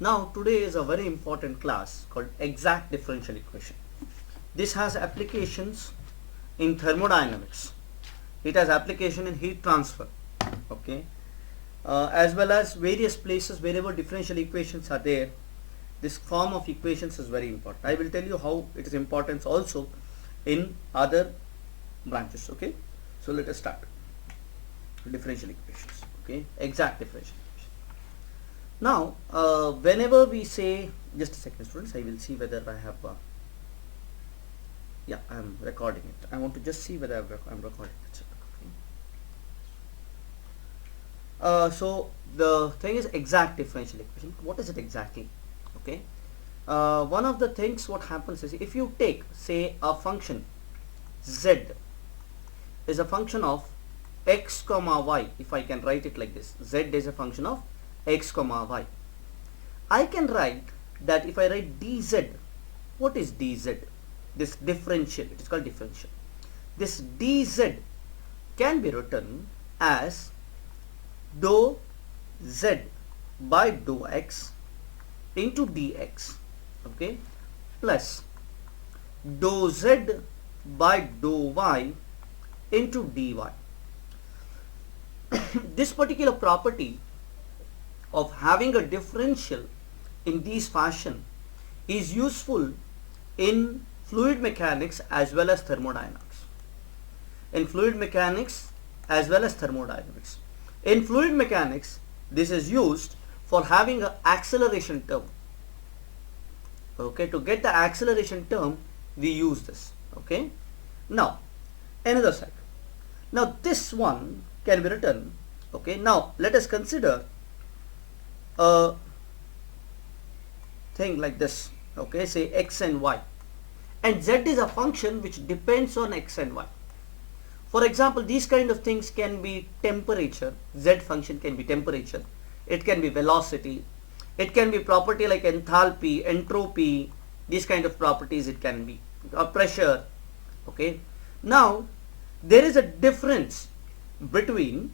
Now today is a very important class called exact differential equation. This has applications in thermodynamics. It has application in heat transfer, okay, as well as various places wherever differential equations are there. This form of equations is very important. I will tell you how it is important also in other branches. Okay, so let us start. Differential equations. Okay, exact differential equation. Now, whenever we say, just a second, students, I will see whether I have. Yeah, I am recording it. I want to just see whether I am recording it. So the thing is exact differential equation. What is it exactly? Okay. One of the things what happens is if you take, say, a function z is a function of x comma y. If I can write it like this, z is a function of x comma y. I can write that if I write dz, what is dz? This differential, it is called differential. This dz can be written as dou z by dou x into dx, okay, plus dou z by dou y into dy. This particular property of having a differential in this fashion is useful in fluid mechanics as well as thermodynamics. In fluid mechanics as well as thermodynamics. In fluid mechanics, this is used for having an acceleration term. Okay, to get the acceleration term, we use this. Okay. Now, another side. Now, this one can be written. Okay. Now, let us consider a thing like this. Okay, say x and y, and z is a function which depends on x and y. For example, these kind of things can be temperature. Z function can be temperature. It can be velocity. It can be property like enthalpy, entropy. These kind of properties it can be. Pressure. Okay. Now, there is a difference between,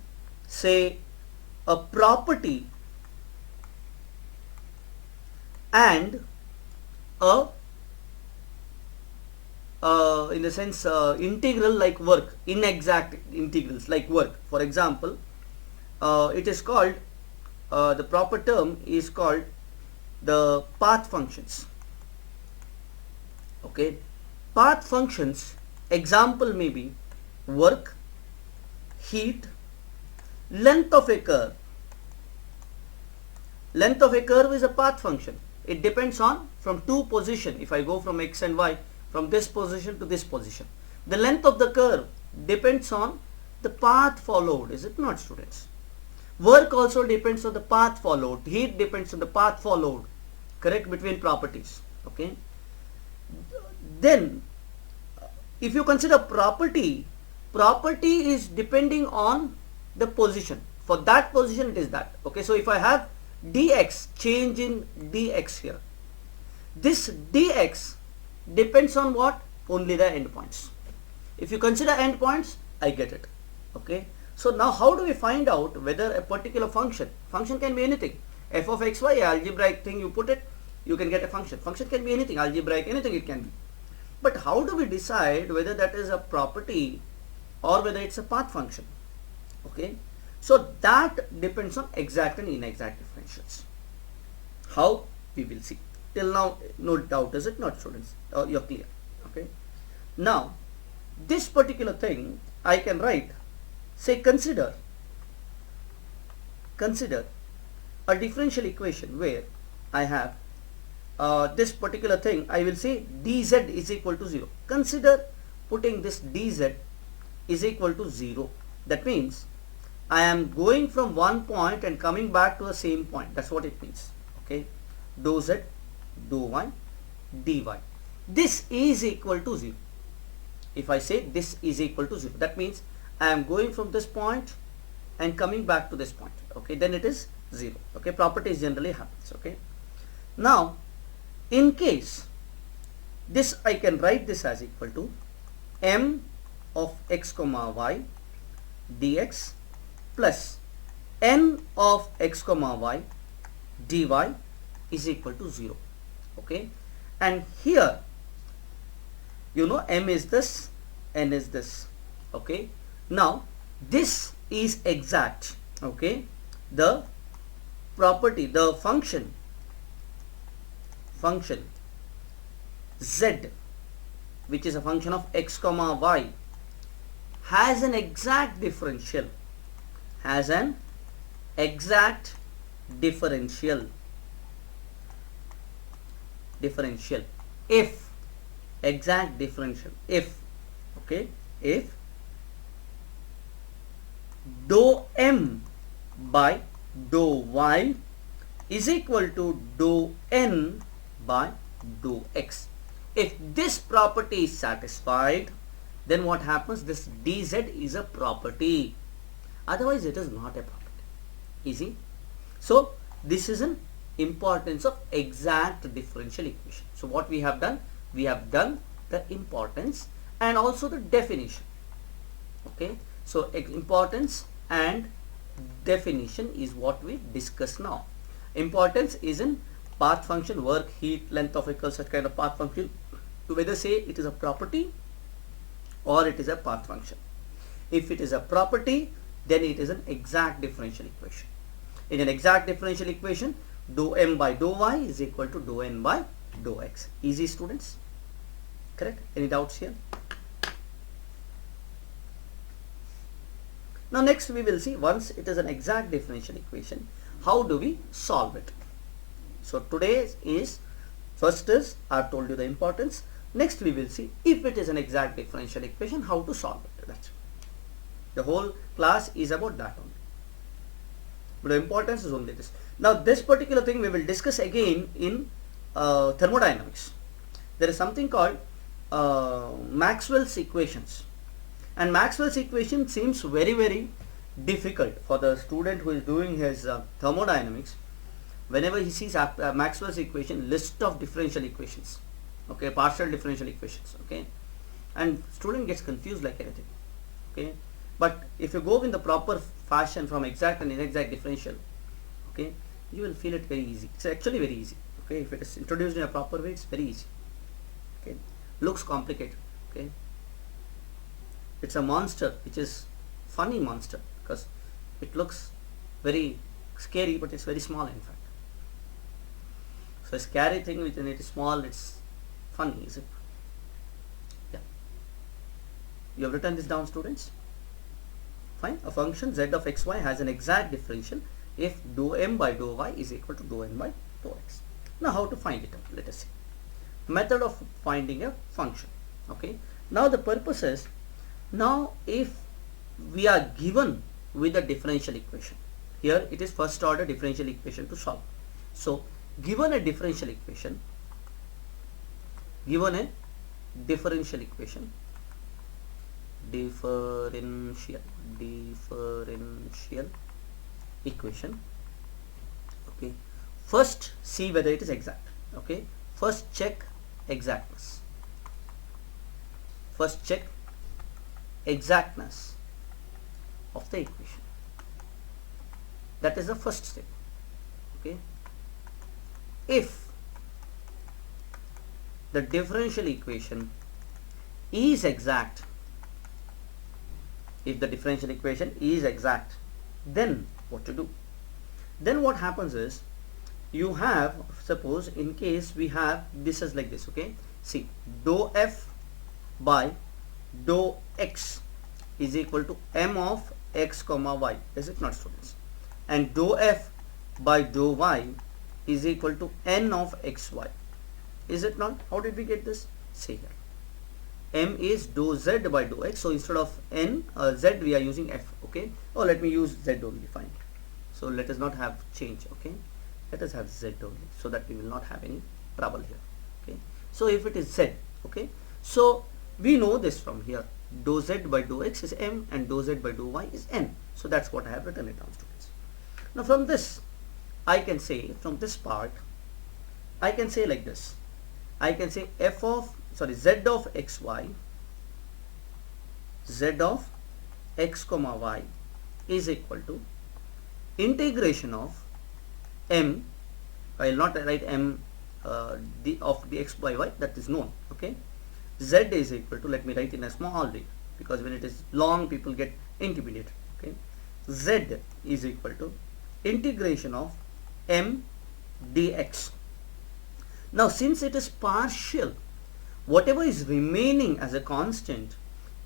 say, a property and a in the sense integral like work, inexact integrals like work. For example, it is called, the proper term is called the path functions. Okay, path functions, example may be work, heat, length of a curve. Length of a curve is a path function. It depends on from two position. If I go from x and y, from this position to this position, the length of the curve depends on the path followed, is it not, students? Work also depends on the path followed. Heat depends on the path followed. Correct, between properties. Okay. Then, if you consider property, property is depending on the position. For that position, it is that. Okay. So if I have dx, change in dx here, this dx depends on what? Only the endpoints. If you consider endpoints, I get it. Okay. So now how do we find out whether a particular function can be anything. F of xy, algebraic thing, you put it, you can get a function. Function can be anything, algebraic, anything it can be. But how do we decide whether that is a property or whether it's a path function? Okay. So that depends on exact and inexact differentials. How? We will see. Till now, no doubt, is it not, students? You're clear. Okay. Now, this particular thing I can write, say, consider a differential equation where I have this particular thing. I will say dz is equal to 0. Consider putting this dz is equal to 0. That means I am going from one point and coming back to the same point. That's what it means. Okay. Dou z, dou y, dy. This is equal to 0. If I say this is equal to 0, that means I am going from this point and coming back to this point. Okay, then it is 0. Okay, properties generally happens. Okay. Now, in case this, I can write this as equal to m of x comma y dx plus n of x comma y dy is equal to 0. Okay, and here you know m is this, n is this. Okay, now this is exact. Okay, the property, the function z, which is a function of x comma y, has an exact differential, has an exact differential if exact differential if, okay, if dou m by dou y is equal to dou n by dou x. If this property is satisfied, then what happens? This dz is a property, otherwise it is not a property. Easy. So this is an importance of exact differential equation. So what we have done the importance and also the definition. Okay, so importance and definition is what we discuss now. Importance is in path function, work, heat, length of vehicle, such kind of path function, to whether say it is a property or it is a path function. If it is a property, then it is an exact differential equation. In an exact differential equation, dou m by dou y is equal to dou n by dou x. Easy, students? Correct? Any doubts here? Now next we will see, once it is an exact differential equation, how do we solve it? So today is, first is I have told you the importance. Next we will see, if it is an exact differential equation, how to solve it. That's it. The whole class is about that only. But the importance is only this. Now this particular thing we will discuss again in thermodynamics. There is something called Maxwell's equations, and Maxwell's equation seems very difficult for the student who is doing his thermodynamics. Whenever he sees Maxwell's equation, list of differential equations, okay, partial differential equations, okay, and student gets confused like anything. Okay, but if you go in the proper fashion from exact and inexact differential, okay, you will feel it very easy. It's actually very easy. Okay, if it is introduced in a proper way, it's very easy. Okay, looks complicated. Okay, it's a monster, which is funny monster, because it looks very scary, but it's very small in fact. So a scary thing which when it is small, it's funny, is it? Yeah. You have written this down, students? Fine. A function z of xy has an exact differential if dou m by dou y is equal to dou n by dou x. Now how to find it out? Let us see. Method of finding a function. Okay. Now the purpose is, now if we are given with a differential equation, here it is first order differential equation to solve. So given a differential equation, differential equation, okay, first see whether it is exact. Okay, first check exactness, of the equation. That is the first step. Okay, if the differential equation is exact, then what to do? Then what happens is, you have, suppose in case we have this as like this. Okay, see, dou f by dou x is equal to m of x comma y, is it not, students? And dou f by dou y is equal to n of xy, is it not? How did we get this? See here, m is dou z by dou x, so instead of n z we are using f. Okay, oh, let me use z only, fine. So let us not have change. Okay, let us have z only, so that we will not have any trouble here. Okay, so if it is z, okay, so we know this from here, dou z by dou x is m and dou z by dou y is n. So that's what I have written it down, students. Now from this I can say, from this part I can say like this, I can say z of xy, z of x comma y is equal to integration of m I will not write m of dx by y, that is known. Okay, z is equal to, let me write in a small way, because when it is long people get intimidated. Okay, z is equal to integration of m dx. Now since it is partial, whatever is remaining as a constant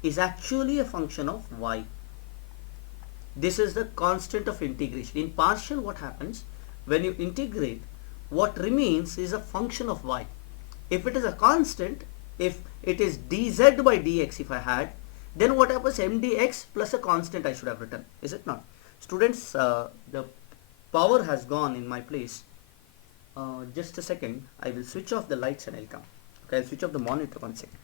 is actually a function of y. This is the constant of integration. In partial, what happens when you integrate, what remains is a function of y. If it is a constant, if it is dz by dx, if I had, then what happens? mdx plus a constant I should have written, is it not? Students, the power has gone in my place. Just a second, I will switch off the lights and I'll come. Okay, I'll switch off the monitor 1 second.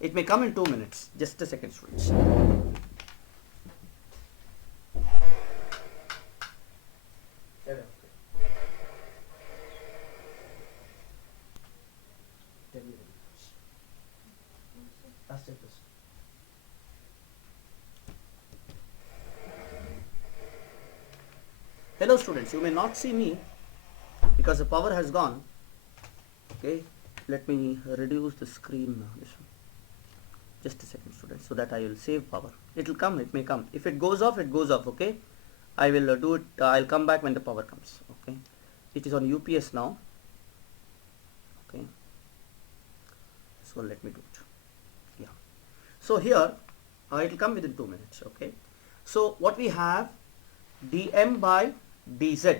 It may come in 2 minutes. Just a second, students. Hello students, you may not see me because the power has gone. Okay, let me reduce the screen now, this one. Just a second students, so that I will save power. It will come, it may come. If it goes off, it goes off. Okay, I will do it, I'll come back when the power comes. Okay, it is on UPS now. Okay, so let me do it. Yeah, so here it will come within 2 minutes. Okay, so what we have, dm by dz.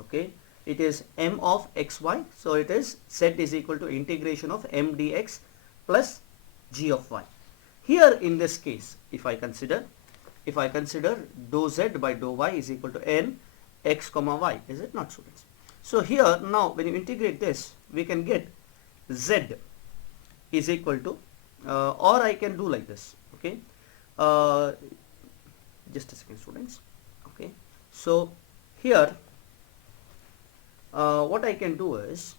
Okay, it is m of xy, so it is z is equal to integration of m dx plus g of y. Here in this case, if I consider dou z by dou y is equal to n x comma y, is it not, students? So here now when you integrate this, we can get z is equal to or I can do like this. Okay, just a second students. Okay, so here what I can do is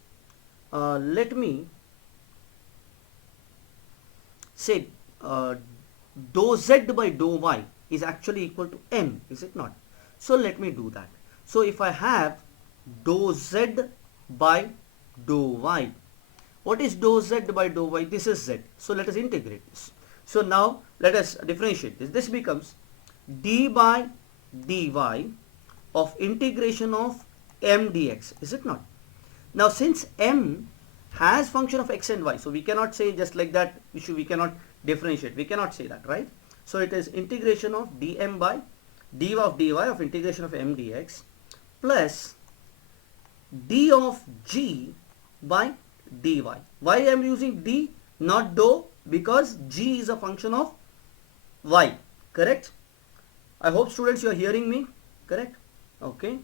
let me say dou z by dou y is actually equal to m, is it not? So let me do that. So if I have dou z by dou y, what is dou z by dou y? This is z. So let us integrate this. So now let us differentiate this. This becomes d by dy of integration of m dx, is it not? Now since m has function of x and y, so we cannot say just like that, we cannot differentiate, we cannot say that, right? So it is integration of dm by d of dy of integration of m dx plus d of g by dy. Why I am using d, not dou? Because g is a function of y, correct? I hope students you are hearing me, correct? Okay,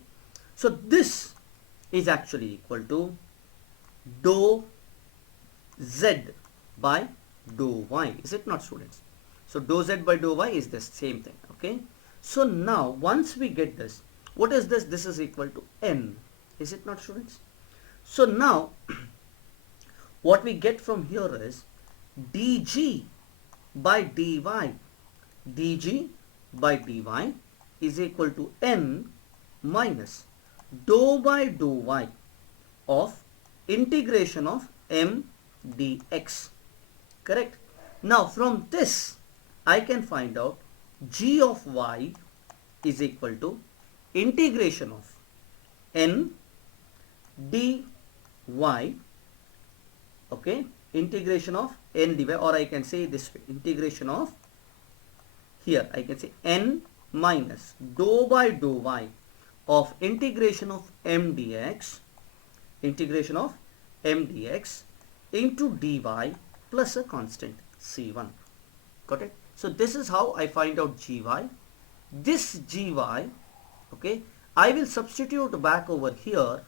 so this is actually equal to dou z by dou y, is it not, students? So dou z by dou y is the same thing. Okay, so now once we get this, what is this? This is equal to n, is it not, students? So now what we get from here is dg by dy, dg by dy is equal to n minus dou by dou y of integration of m dx, correct? Now from this I can find out g of y is equal to integration of n dy, okay, integration of n dy, or I can say this way, integration of, here I can say n minus dou by dou y of integration of m dx, integration of m dx into dy plus a constant c1. Got it? So this is how I find out gy. This gy, okay, I will substitute back over here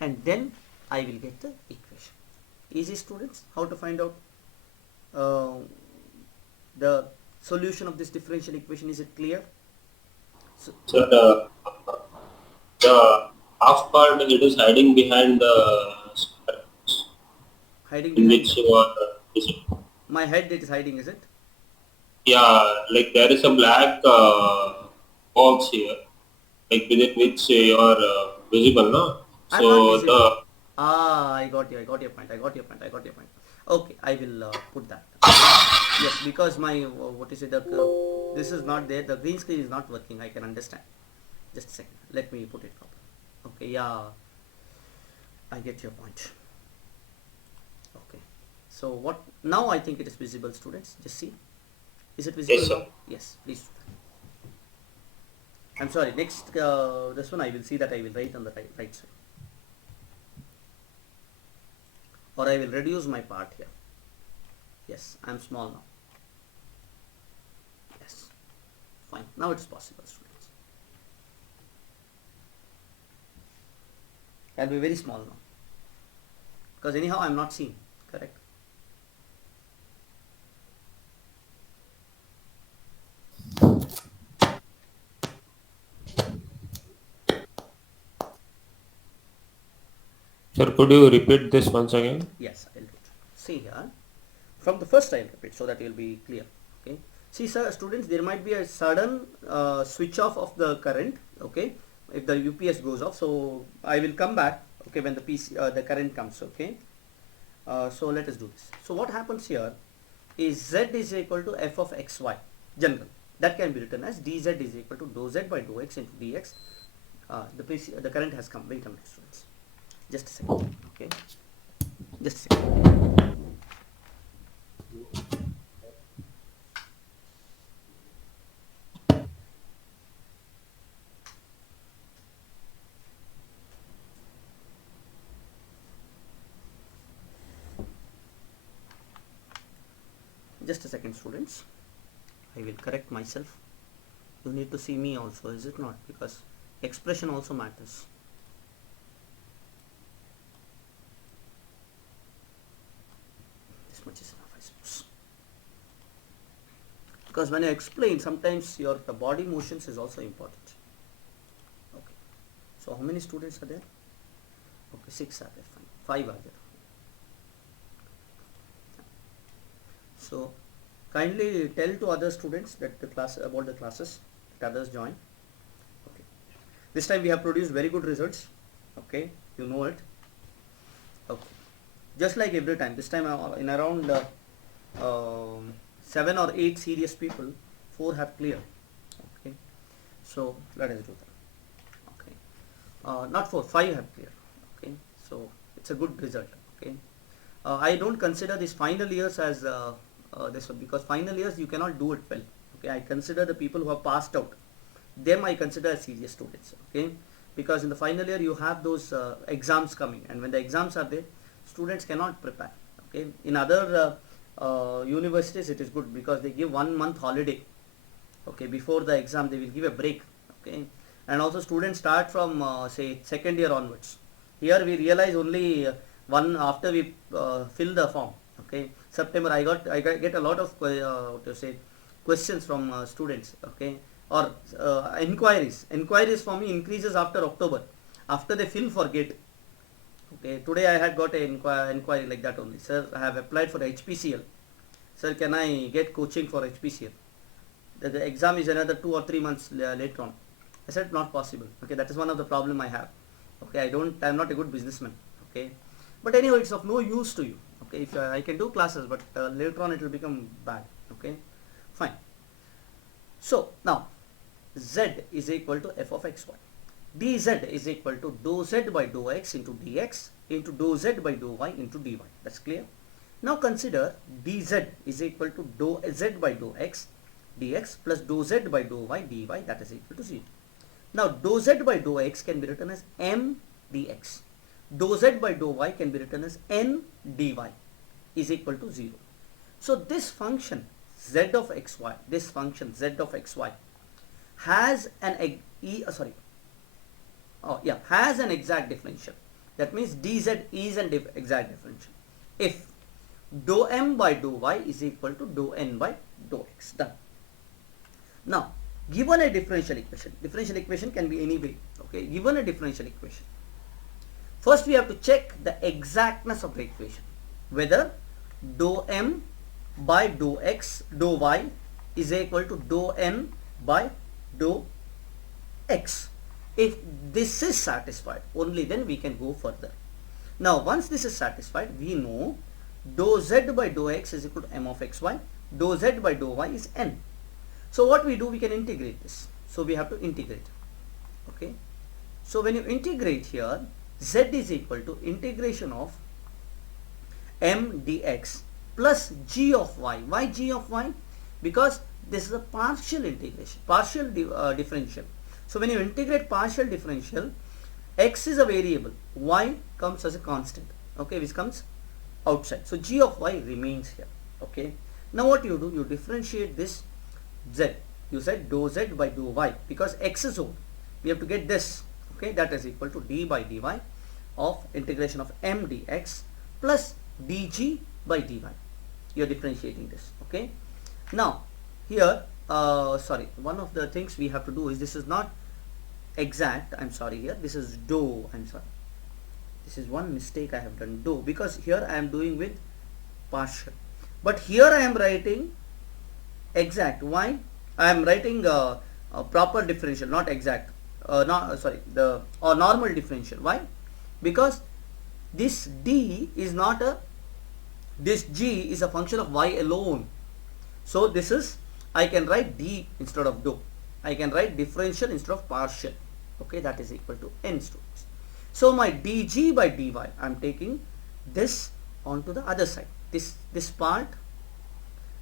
and then I will get the equation. Easy, students, how to find out the solution of this differential equation. Is it clear? So the half part it is hiding behind the square Hiding in behind which the, you are using. my head, it is hiding, is it? Yeah, like there is a black box here, like within which you are visible, no? I'm not So visible. the I got you. I got your point. I got your point. I got your point. Okay, I will put that. Okay. Yes, because my what is it? This is not there. The green screen is not working. I can understand. Just a second. Let me put it properly. Okay. Yeah, I get your point. Okay. So what? Now I think it is visible, students. Just see. Is it visible yes, sir. now? Yes. Please. I'm sorry. Next, this one I will see that I will write on the right side, or I will reduce my part here. Yes, I'm small now. Yes, fine. Now it's possible, students. I'll be very small now because anyhow I'm not seen. Correct. Sir, could you repeat this once again? Yes, I'll do it. See here. From the first I'll repeat so that it will be clear. Okay. See, sir, students, there might be a sudden switch off of the current. Okay, if the UPS goes off, so I will come back. Okay, when the the current comes. Okay. So let us do this. So what happens here is Z is equal to f of xy general. That can be written as dz is equal to dou z by dou x into dx. The current has come. Wait a minute, students. Just a second. Okay. Just a second. Just a second, students. I will correct myself. You need to see me also, is it not? Because expression also matters. This much is enough, I suppose. Because when I explain, sometimes your the body motions is also important. Okay. So how many students are there? Okay, 6 are there. Fine. 5 are there. So kindly tell to other students that the class about the classes that others join. Okay. This time we have produced very good results. Okay, you know it. Okay. Just like every time. This time in around 7 or 8 serious people, 4 have cleared. Okay. So let us do that. Okay. Not 4, 5 have cleared. Okay. So it's a good result. Okay. I don't consider these final years as this one, because final years you cannot do it well. Okay, I consider the people who have passed out, them I consider as serious students. Okay, because in the final year you have those exams coming, and when the exams are there, students cannot prepare. Okay, in other universities it is good because they give 1 month holiday. Okay, before the exam they will give a break. Okay, and also students start from say second year onwards. Here we realize only one after we fill the form. Okay, September I get a lot of what to say questions from students. Okay, or inquiries for me increases after October, after they fill for gate. Okay, today I had got an inquiry like that only. Sir, I have applied for HPCL. Sir, can I get coaching for HPCL? The exam is another 2 or 3 months later on. I said not possible. Okay, that is one of the problem I have. Okay, I'm not a good businessman. Okay, but anyway, it's of no use to you. Okay, if I can do classes, but later on it will become bad. Okay, fine. So now z is equal to f of xy. dz is equal to dou z by dou x into dx into dou z by dou y into dy. That's clear. Now consider dz is equal to dou z by dou x dx plus dou z by dou y dy, that is equal to 0. Now dou z by dou x can be written as m dx. Dou z by dou y can be written as n dy is equal to 0. So this function z of xy, this function z of xy has an has an exact differential. That means dz is an exact differential if dou m by dou y is equal to dou n by dou x. Done. Now given a differential equation can be any way. Okay, given a differential equation, first we have to check the exactness of the equation, whether dou m by dou x dou y is equal to dou n by dou x. If this is satisfied, only then we can go further. Now once this is satisfied, we know dou z by dou x is equal to m of xy, dou z by dou y is n. So what we do, we can integrate this. So we have to integrate. Okay. So when you integrate here, z is equal to integration of m dx plus g of y. Why g of y? Because this is a partial integration, partial differential. So when you integrate partial differential, x is a variable, y comes as a constant, okay, which comes outside. So g of y remains here. Okay. Now what you do, you differentiate this z. You said dou z by dou y, because x is old. We have to get this. Okay, that is equal to d by dy of integration of m dx plus dg by dy. You are differentiating this. Okay. Now here, sorry, one of the things we have to do is, this is not exact. I'm sorry, here this is dou. I'm sorry. This is one mistake I have done, dou, because here I am doing with partial, but here I am writing exact. Why? I am writing a proper differential, not exact. The normal differential. Why? Because this d is not a, this g is a function of y alone. So this is, I can write d instead of dou. I can write differential instead of partial. Okay, that is equal to n students. So my dg by dy, I am taking this onto the other side. This part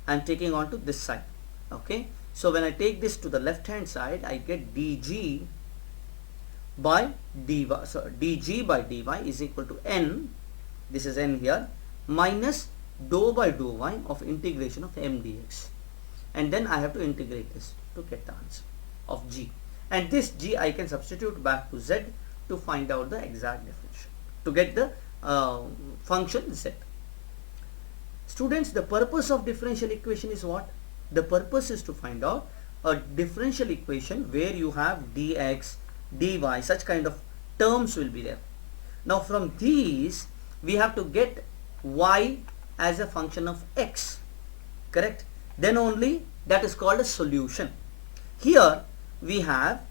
I am taking onto this side. Okay. So when I take this to the left hand side, I get dg by dy. So dg by dy is equal to n, this is n here, minus dou by dou y of integration of m dx. And then I have to integrate this to get the answer of g. And this g I can substitute back to z to find out the exact differential, to get the function z. Students, the purpose of differential equation is what? The purpose is to find out a differential equation where you have dx, dy, such kind of terms will be there. Now from these we have to get y as a function of x, correct? Then only that is called a solution. Here we have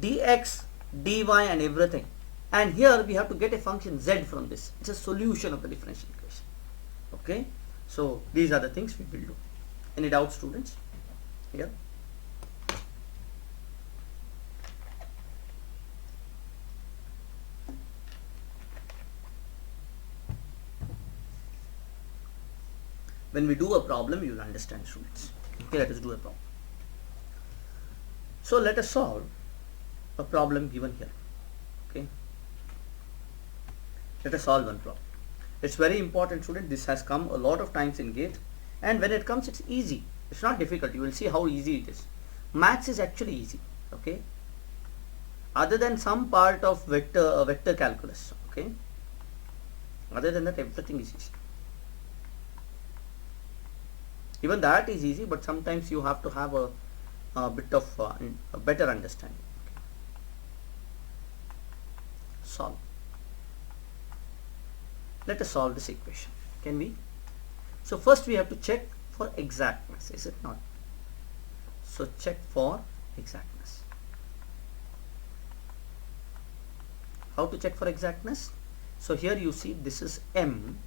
dx, dy and everything, and here we have to get a function z from this. It's a solution of the differential equation. Okay, so these are the things we will do. Any doubts, students? Here. When we do a problem, you will understand, students. Okay, let us do a problem. So let us solve a problem given here. Okay, let us solve one problem. It's very important, student. This has come a lot of times in GATE, and when it comes, it's easy. It's not difficult. You will see how easy it is. Maths is actually easy. Okay, other than some part of vector calculus. Okay, other than that, everything is easy. Even that is easy, but sometimes you have to have a bit of a better understanding. Okay. Solve. Let us solve this equation. Can we? So first we have to check for exactness, is it not? So check for exactness. How to check for exactness? So here you see this is m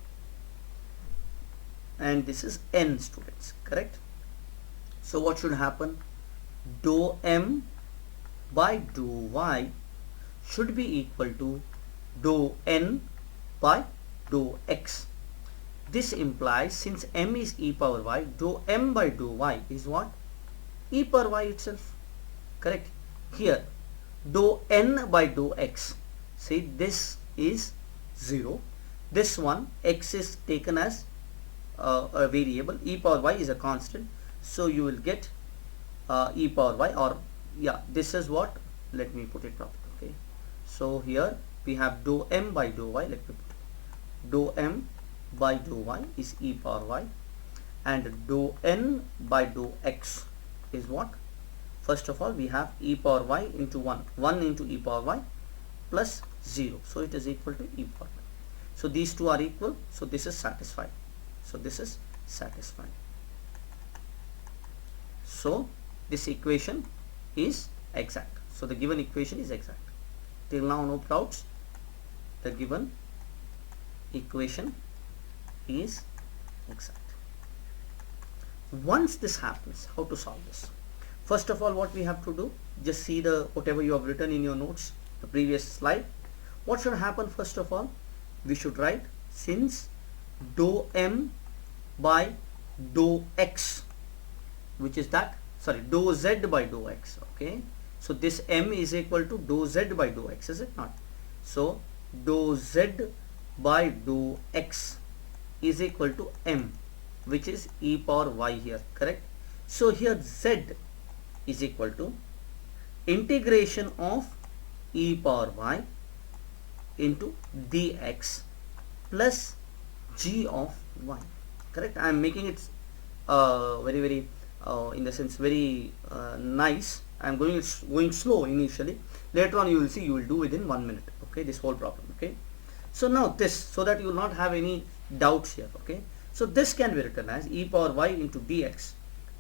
and this is n, students, correct? So what should happen? Dou m by dou y should be equal to dou n by dou x. This implies, since m is e power y, dou m by dou y is what? E power y itself, correct? Here dou n by dou x, see this is 0, this one x is taken as a variable, e power y is a constant, so you will get e power y, or yeah, this is what, let me put it properly. Okay, so here we have dou m by dou y, let me put dou m by dou y is e power y, and dou n by dou x is what? First of all, we have e power y into 1 into e power y plus 0, so it is equal to e power y. So these two are equal, so this is satisfied. So this is satisfied. So this equation is exact. So the given equation is exact. Till now no doubts. The given equation is exact. Once this happens, how to solve this? First of all, what we have to do, just see the whatever you have written in your notes, the previous slide. What should happen? First of all, we should write, since dou m by dou x, which is that, sorry, dou z by dou x. Okay, so this m is equal to dou z by dou x, is it not? So dou z by dou x is equal to m, which is e power y here, correct? So here z is equal to integration of e power y into dx plus g of y, correct? I am making it very in the sense very nice. I am going slow initially. Later on you will see, you will do within 1 minute, okay, this whole problem. Okay, so now this, so that you will not have any doubts here. Okay, so this can be written as e power y into dx.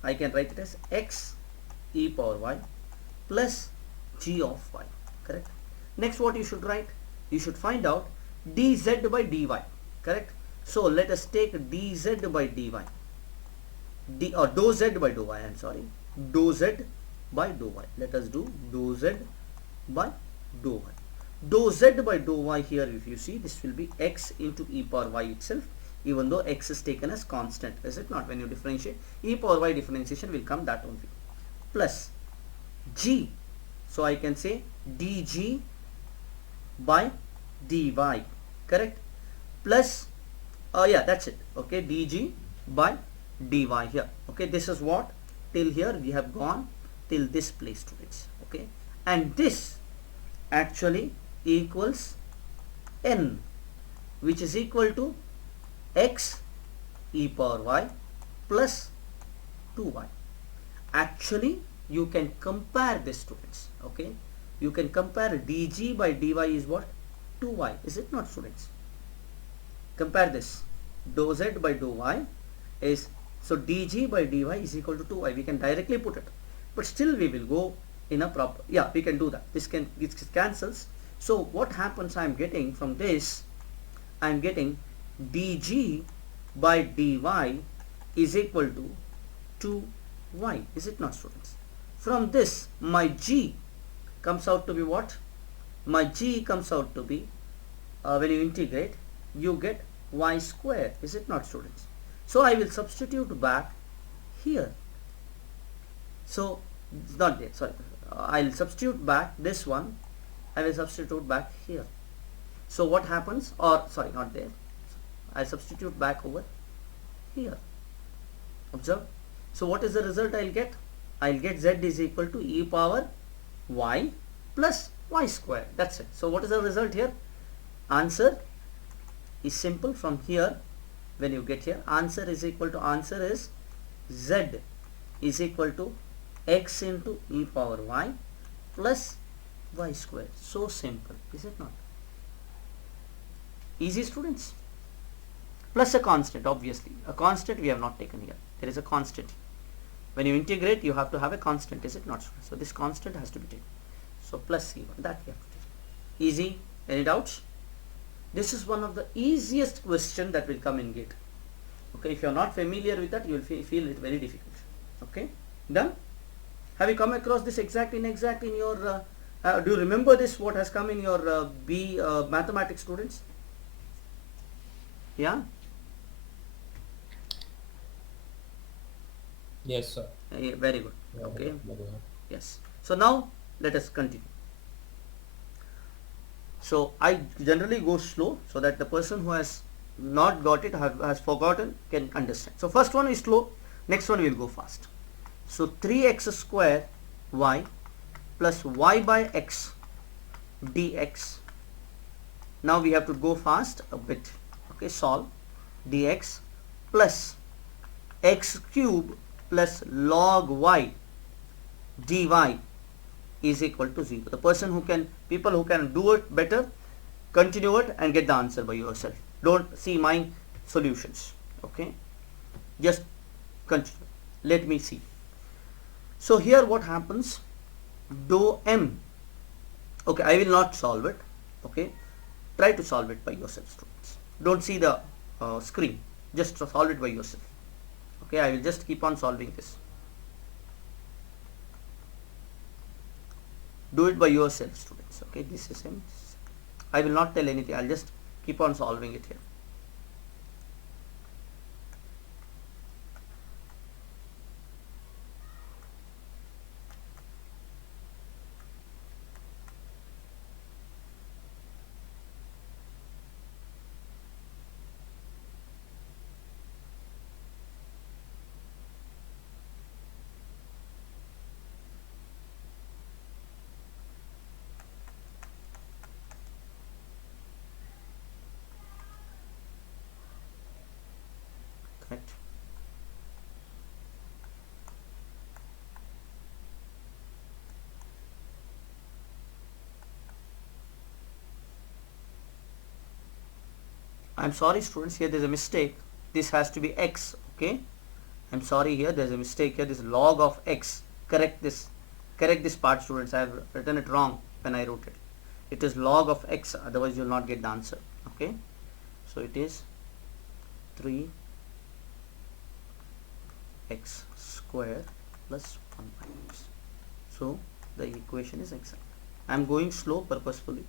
I can write it as x e power y plus g of y, correct? Next, what you should write, you should find out dz by dy, correct? So let us take dz by dy, or dou z by dou y, I am sorry, dou z by dou y. Let us do dou z by dou y. Dou z by dou y here, if you see, this will be x into e power y itself, even though x is taken as constant, is it not? When you differentiate, e power y differentiation will come that only, plus g, so I can say dg by dy, correct? Plus yeah, that's it. Okay, dg by dy here. Okay, this is what, till here we have gone till this place, students. Okay, and this actually equals n, which is equal to x e power y plus 2y. Actually you can compare this, students. Okay, you can compare dg by dy is what, 2y, is it not, students? Compare this, dou z by dou y is, so dg by dy is equal to 2y. We can directly put it, but still we will go in a proper, yeah, we can do that. This cancels. So what happens, I am getting from this, I am getting dg by dy is equal to 2y, is it not, students? From this, my g comes out to be what? My g comes out to be, when you integrate, you get y square, is it not, students? So I will substitute back here. So it's not there, sorry. I'll substitute back this one, I will substitute back here. So what happens, or sorry, not there, I substitute back over here. Observe. So what is the result I'll get? I'll get z is equal to e power y plus y square. That's it. So what is the result here? Answer is simple. From here, when you get here, answer is equal to, answer is z is equal to x into e power y plus y square. So simple, is it not? Easy, students. Plus a constant, obviously. A constant we have not taken here. There is a constant. When you integrate, you have to have a constant, is it not? So this constant has to be taken. So plus c1, that we have to take. Easy. Any doubts? This is one of the easiest question that will come in GATE. Okay, if you are not familiar with that, you will feel it very difficult. Okay, done? Have you come across this exact in your, do you remember this, what has come in your B mathematics, students? Yeah? Yes, sir. Yeah, very good. Yeah, Okay. yeah. Yes. So now let us continue. So I generally go slow so that the person who has not got it, has forgotten, can understand. So first one is slow, next one will go fast. So 3x square y plus y by x dx. Now we have to go fast a bit. Okay, solve dx plus x cube plus log y dy is equal to 0. The person who can, people who can do it better, continue it and get the answer by yourself. Don't see my solutions. Okay, just continue. Let me see. So here what happens, dou m, Okay, I will not solve it. Okay, try to solve it by yourself, students. Don't see the screen, just solve it by yourself. Okay, I will just keep on solving this. Do it by yourself, students. Okay, this is him. I will not tell anything, I'll just keep on solving it here. Correct. I'm sorry, students, here there's a mistake. This has to be x. Okay, I'm sorry, here there's a mistake. Here this log of x. Correct this part, students. I have written it wrong when I wrote it. It is log of x, otherwise you will not get the answer. Okay, so it is 3x square plus 1 by x. So the equation is exact. I'm going slow purposefully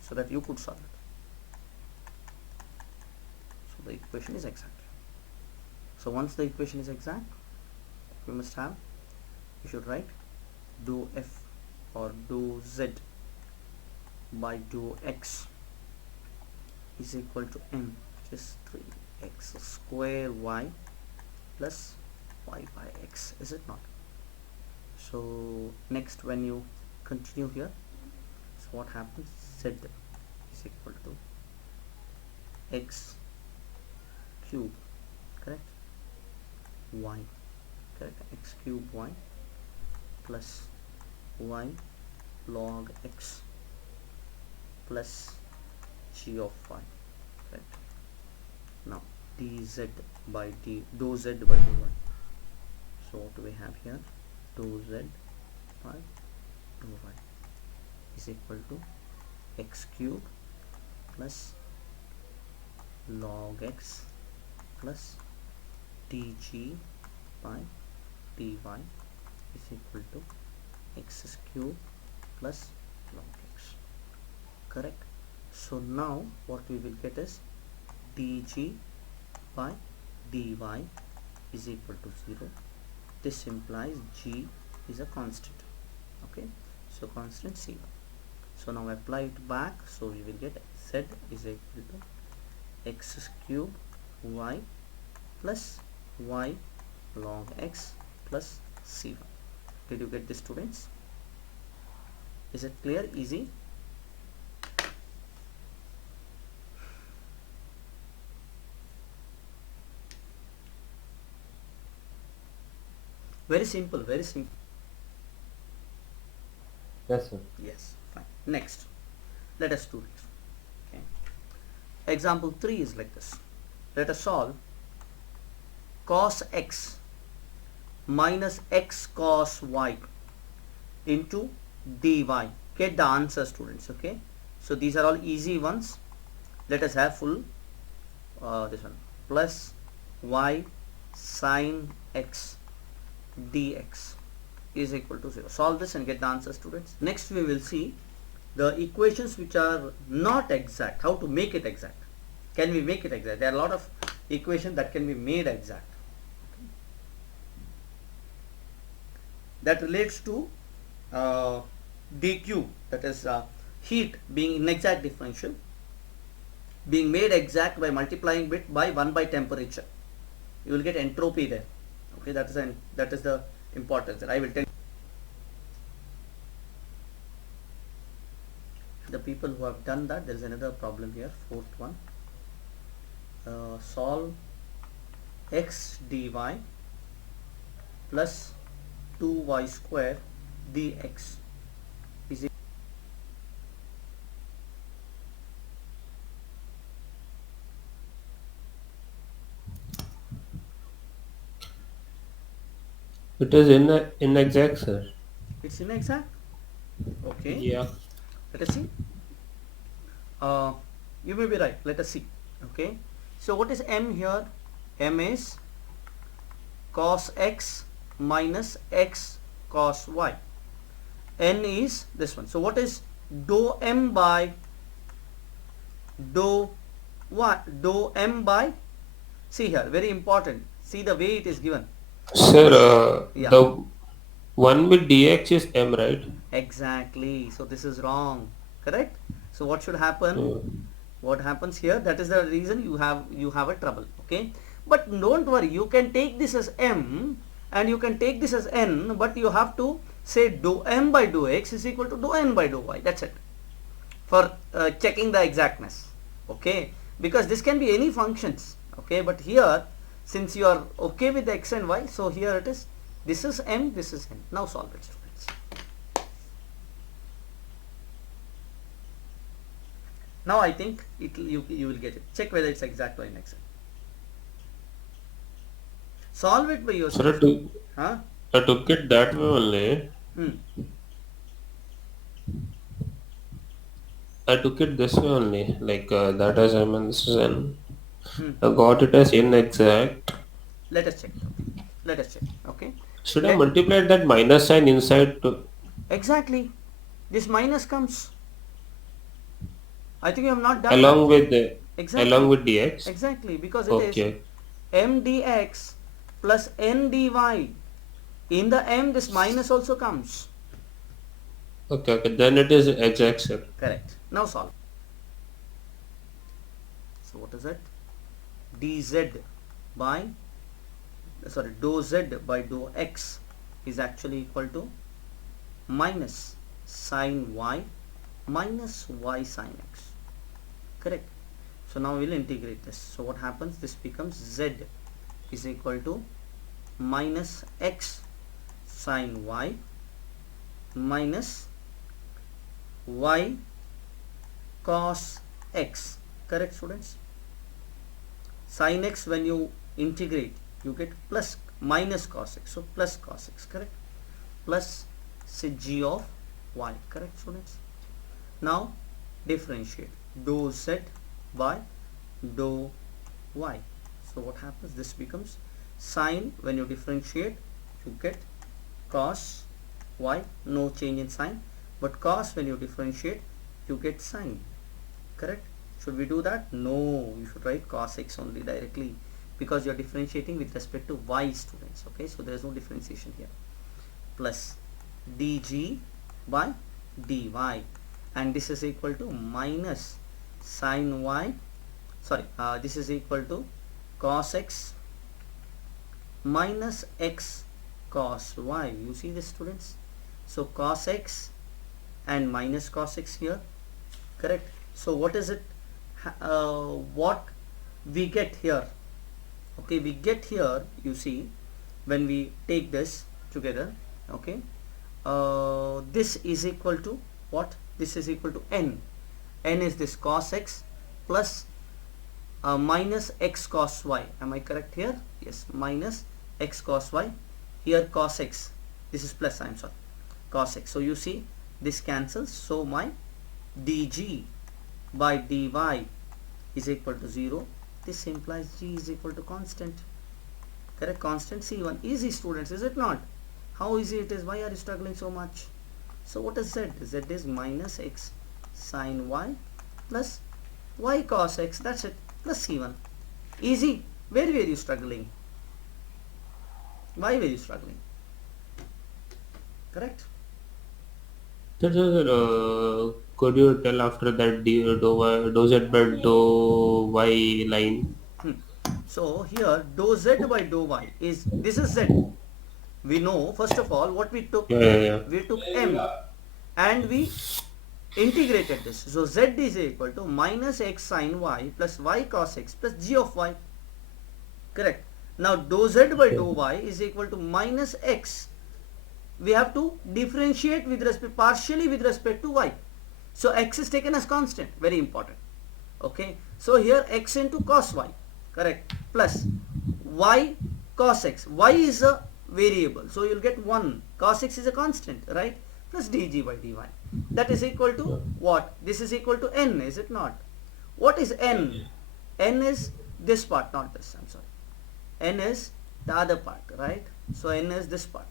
so that you could solve it. So the equation is exact. So once the equation is exact, we must have, you should write do f or do z by do x is equal to m, which is 3x square y plus y by x, is it not? So next, when you continue here, so what happens, z is equal to x cube, correct, y, correct, x cube y plus y log x plus g of y, correct. Now dz by do z by do y. So what do we have here, do z by do y is equal to x cube plus log x plus dg by dy is equal to x cube plus log x, correct. So now what we will get is dg by dy is equal to 0. This implies g is a constant. Okay, so constant c1. So now apply it back, so we will get z is equal to x cube y plus y log x plus c1. Did you get this, students? Is it clear? Easy? Very simple, very simple. Yes, sir. Yes, fine. Next, let us do it. Okay. Example 3 is like this. Let us solve cos x minus x cos y into dy. Get the answer, students. Okay, so these are all easy ones. Let us have full this one, plus y sin x dx is equal to 0. Solve this and get the answer, students. Next we will see the equations which are not exact, how to make it exact. Can we make it exact? There are a lot of equations that can be made exact. That relates to dq, that is heat being inexact differential being made exact by multiplying it by 1 by temperature. You will get entropy there. Okay, that is the importance that I will tell you. The people who have done that, there is another problem here, fourth one. Solve x dy plus 2y square dx is It is inexact, sir. it's inexact. Okay, Yeah. let us see. Uh, you may be right. Let us see. Okay, so what is m here? M is cos x minus x cos y. N is this one. So what is dou m by dou y? Dou m by, see here, very important. See the way it is given. Sir, Yeah, the one with dx is m, right? exactly. So this is wrong. Correct? So what should happen? Hmm. What happens here? That is the reason you have a trouble. Okay? But don't worry, you can take this as m and you can take this as n, but you have to say dou m by dou x is equal to dou n by dou y. That's it. For checking the exactness. Okay? Because this can be any functions. Okay? But here, since you are okay with x and y, so here it is. This is m, this is n. Now solve it, students. Now I think you will get it. Check whether it's exact or inexact. Solve it by Sir, yourself. Huh? I took it that way only. Hmm. I took it this way only, like that as m and this is n. Hmm. I got it as inexact. Let us check. Okay. Let us check. Okay. Should I Let multiply that minus sign inside to, exactly. This minus comes. I think you have not done that. along with the, along Exactly. with dx? Exactly. Because it is Okay. m dx plus n dy. In the m, this minus also comes. Okay, okay. Then it is exact, sir. Correct. Now solve. So what is it? dz by, sorry, dou z by dou x is actually equal to minus sine y minus y sine x. Correct. So now we'll integrate this. So what happens? This becomes z is equal to minus x sine y minus y cos x. Correct, students? Sin x, when you integrate, you get plus minus cos x. So plus cos x. Correct? Plus g of y. Correct, students? Now differentiate dou z by dou y. So what happens? This becomes sine. When you differentiate, you get cos y. No change in sign. But cos, when you differentiate, you get sine. Correct? Should we do that? No, you should write cos x only directly, because you are differentiating with respect to y, students. Okay, so there is no differentiation here. Plus dg by dy, and this is equal to minus sine y, sorry, this is equal to cos x minus x cos y. You see this, students? So cos x and minus cos x here. Correct? So what is it? What we get here? Okay, we get here, you see, when we take this together, okay, this is equal to what? This is equal to n. N is this cos x plus minus x cos y. Am I correct here? Yes, minus x cos y. Here cos x, this is plus, I'm sorry, cos x. So you see this cancels, so my dg by dy is equal to 0. This implies g is equal to constant. Correct? Constant C1. Easy, students, is it not? How easy it is? Why are you struggling so much? So what is z? Z is minus x sine y plus y cos x. That's it. Plus C1. Easy. Where were you struggling? Why were you struggling? Correct? Sir, could you tell after that dou z by dou y line? Hmm. So here dou z by dou y is, this is z. We know first of all what we took. Yeah, yeah, yeah. We took m and we integrated this. So z is equal to minus x sine y plus y cos x plus g of y. Correct. Now dou z by Okay. dou y is equal to minus x. We have to differentiate with respect, partially with respect to y. So x is taken as constant. Very important. Okay. So here x into cos y. Correct. Plus y cos x. Y is a variable. So you'll get 1. Cos x is a constant. Right. plus dg by dy. That is equal to Yeah. what? This is equal to n, is it not? What is n? N is this part, not this. I'm sorry. N is the other part, right? So n is this part.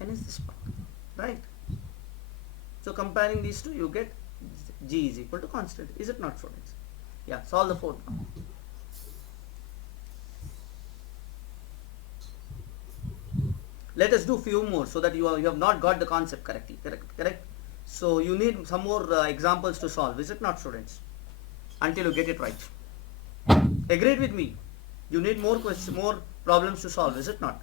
N is this part, right? So comparing these two, you get g is equal to constant. Is it not, students? Yeah. Solve the fourth one. Let us do few more so that you have not got the concept correctly. Correct. So you need some more examples to solve. Is it not, students? Until you get it right. Agreed with me? You need more questions, more problems to solve. Is it not?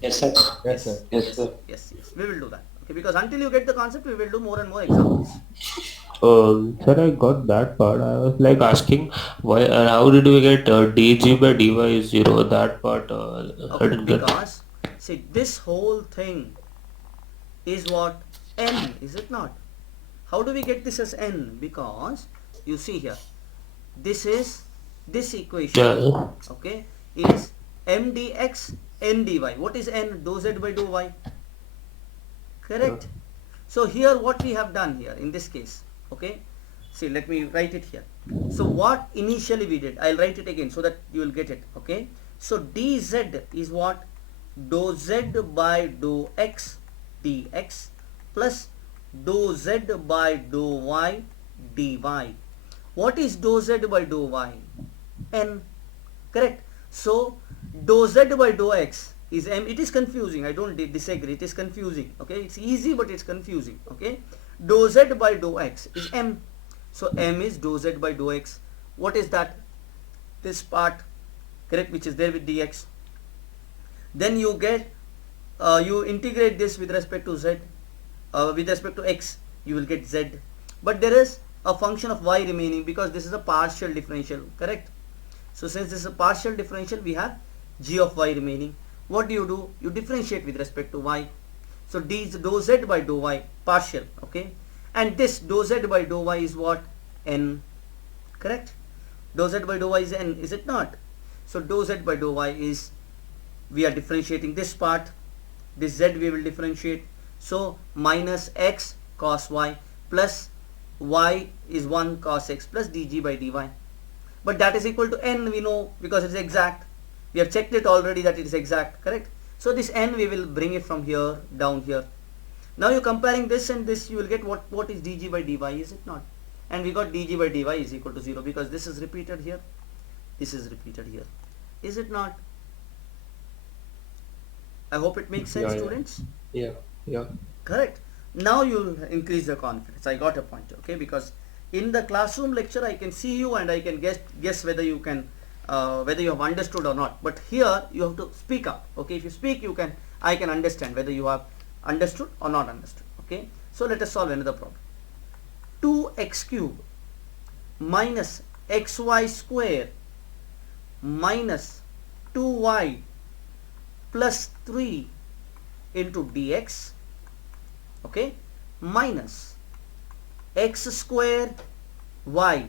Yes, sir. Yes, sir. Yes, sir. Yes. We will do that. Okay. Because until you get the concept, we will do more and more examples. Sir, I got that part. I was like asking why, how did we get dg by dy is 0? That part I Okay. didn't get. Because see, this whole thing is what? N. Is it not? How do we get this as n? Because you see here, this is this equation, Yeah. okay, is m dx n dy. What is n? Dou z by dou y. Correct. So here what we have done here in this case, okay, see, let me write it here. So what initially we did, I'll write it again so that you will get it. Okay, so dz is what? Dou z by dou x dx plus dou z by dou y dy. What is dou z by dou y? N. Correct. So dou z by dou x is m. It is confusing. I don't disagree. It is confusing. Okay. It's easy, but it's confusing. Okay. Dou z by dou x is m. So m is dou z by dou x. What is that? This part, correct, which is there with dx. Then you get, you integrate this with respect to z, with respect to x, you will get z. But there is a function of y remaining because this is a partial differential, correct? So since this is a partial differential, we have g of y remaining. What do? You differentiate with respect to y. So d is dou z by dou y, partial, okay? And this dou z by dou y is what? N, correct? Dou z by dou y is n, is it not? So dou z by dou y is, we are differentiating this part, this z we will differentiate. So minus x cos y plus y is 1 cos x plus dg by dy. But that is equal to n, we know, because it is exact. We have checked it already that it is exact, correct? So this n we will bring it from here down here. Now you comparing this and this, you will get what is dg by dy, is it not? And we got dg by dy is equal to 0 because this is repeated here, this is repeated here, is it not? I hope it makes sense, Yeah, yeah. students. Yeah. Correct. Now you'll increase your confidence. I got a point, okay? Because in the classroom lecture, I can see you and I can guess whether you can, whether you have understood or not. But here you have to speak up, okay? If you speak, I can understand whether you have understood or not understood, okay? So let us solve another problem. 2x cube minus xy square minus 2y plus 3 into dx, okay, minus x square y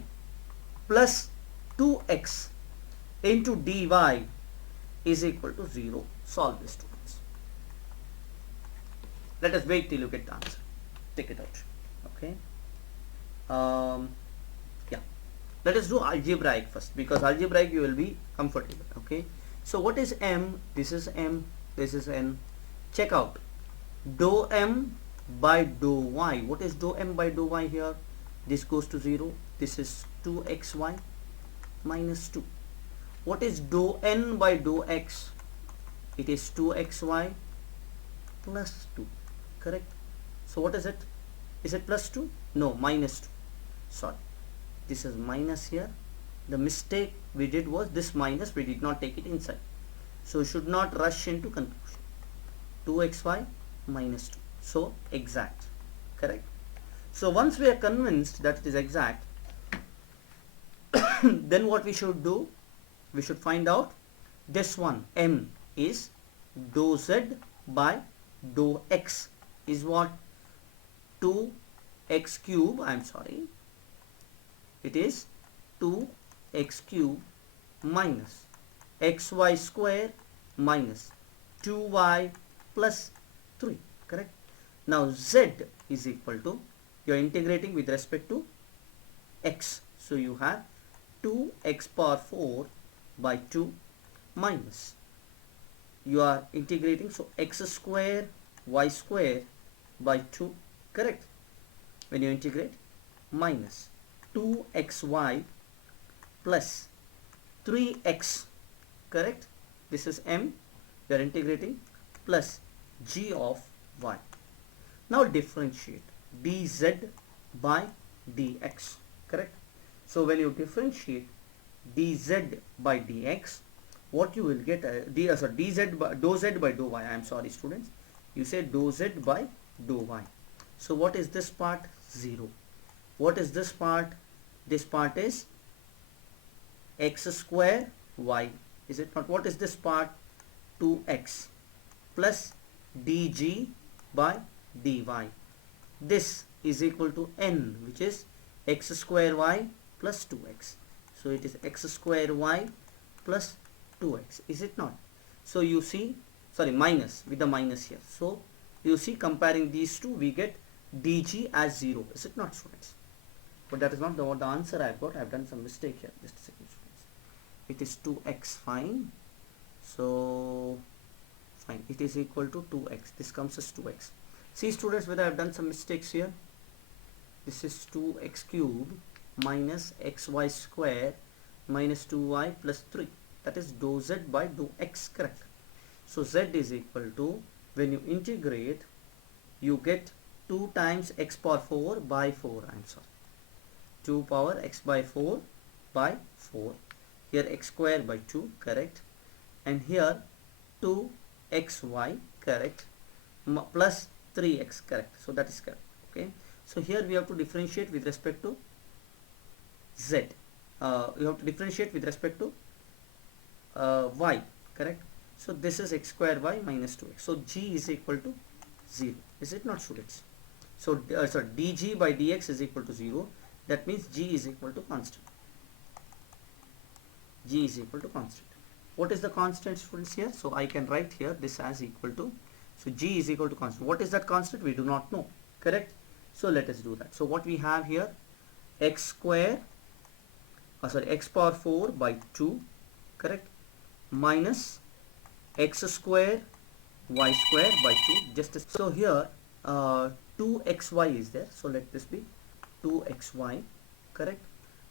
plus 2x into dy is equal to 0. Solve this, students. Let us wait till you get the answer. Take it out, okay? Yeah, let us do algebraic first, because algebraic you will be comfortable, okay? So what is m? This is m, this is n. Check out dou m by dou y. What is dou m by dou y here? This goes to 0. This is 2xy minus 2. What is dou n by dou x? It is 2xy plus 2, correct? So what is it? Is it plus 2? No, minus 2. Sorry, this is minus here. The mistake we did was this minus, we did not take it inside. So you should not rush into conclusion. 2xy minus 2. So exact, correct? So once we are convinced that it is exact, then what we should do? We should find out this one, m, is dou z by dou x is what? 2x cube, I am sorry, it is 2x cube minus xy square minus 2y plus 3, correct? Now z is equal to, you are integrating with respect to x, so you have 2x power 4 by 2 minus, you are integrating, so x square y square by 2, correct? When you integrate, minus 2xy plus 3x, correct? This is m, you are integrating, plus g of y. Now differentiate dz by dx, correct? So when you differentiate dz by dx, what you will get, dz by dou z by dou y, I am sorry students, you say dou z by dou y. So what is this part? 0. What is this part? This part is x square y, is it not? What is this part? 2x plus dg by dy. This is equal to n, which is x square y plus 2x. So it is x square y plus 2x, is it not? So you see, sorry, minus, with the minus here. So you see, comparing these two, we get dg as 0, is it not, students? But that is not the answer I have got. I have done some mistake here. Just a second, students. It is 2x, fine. So fine, it is equal to 2x. This comes as 2x. See, students, whether I have done some mistakes here. This is 2x cube minus xy square minus 2y plus 3. That is dou z by dou x, correct? So z is equal to, when you integrate, you get 2 times x power 4 by 4. I am sorry, 2 power x by 4 by 4. Here x square by 2, correct? And here 2xy, correct? Plus 3x, correct? So that is correct. Okay. So here we have to differentiate with respect to z. You have to differentiate with respect to y, correct? So this is x square y minus 2x. So g is equal to 0. Is it not, students? So dg by dx is equal to 0. That means g is equal to constant. G is equal to constant. What is the constant, students, here? So I can write here this as equal to, so g is equal to constant. What is that constant? We do not know, correct? So let us do that. So what we have here, x square, x power 4 by 2, correct? Minus x square y square by 2. So here 2xy is there. So let this be 2xy, correct?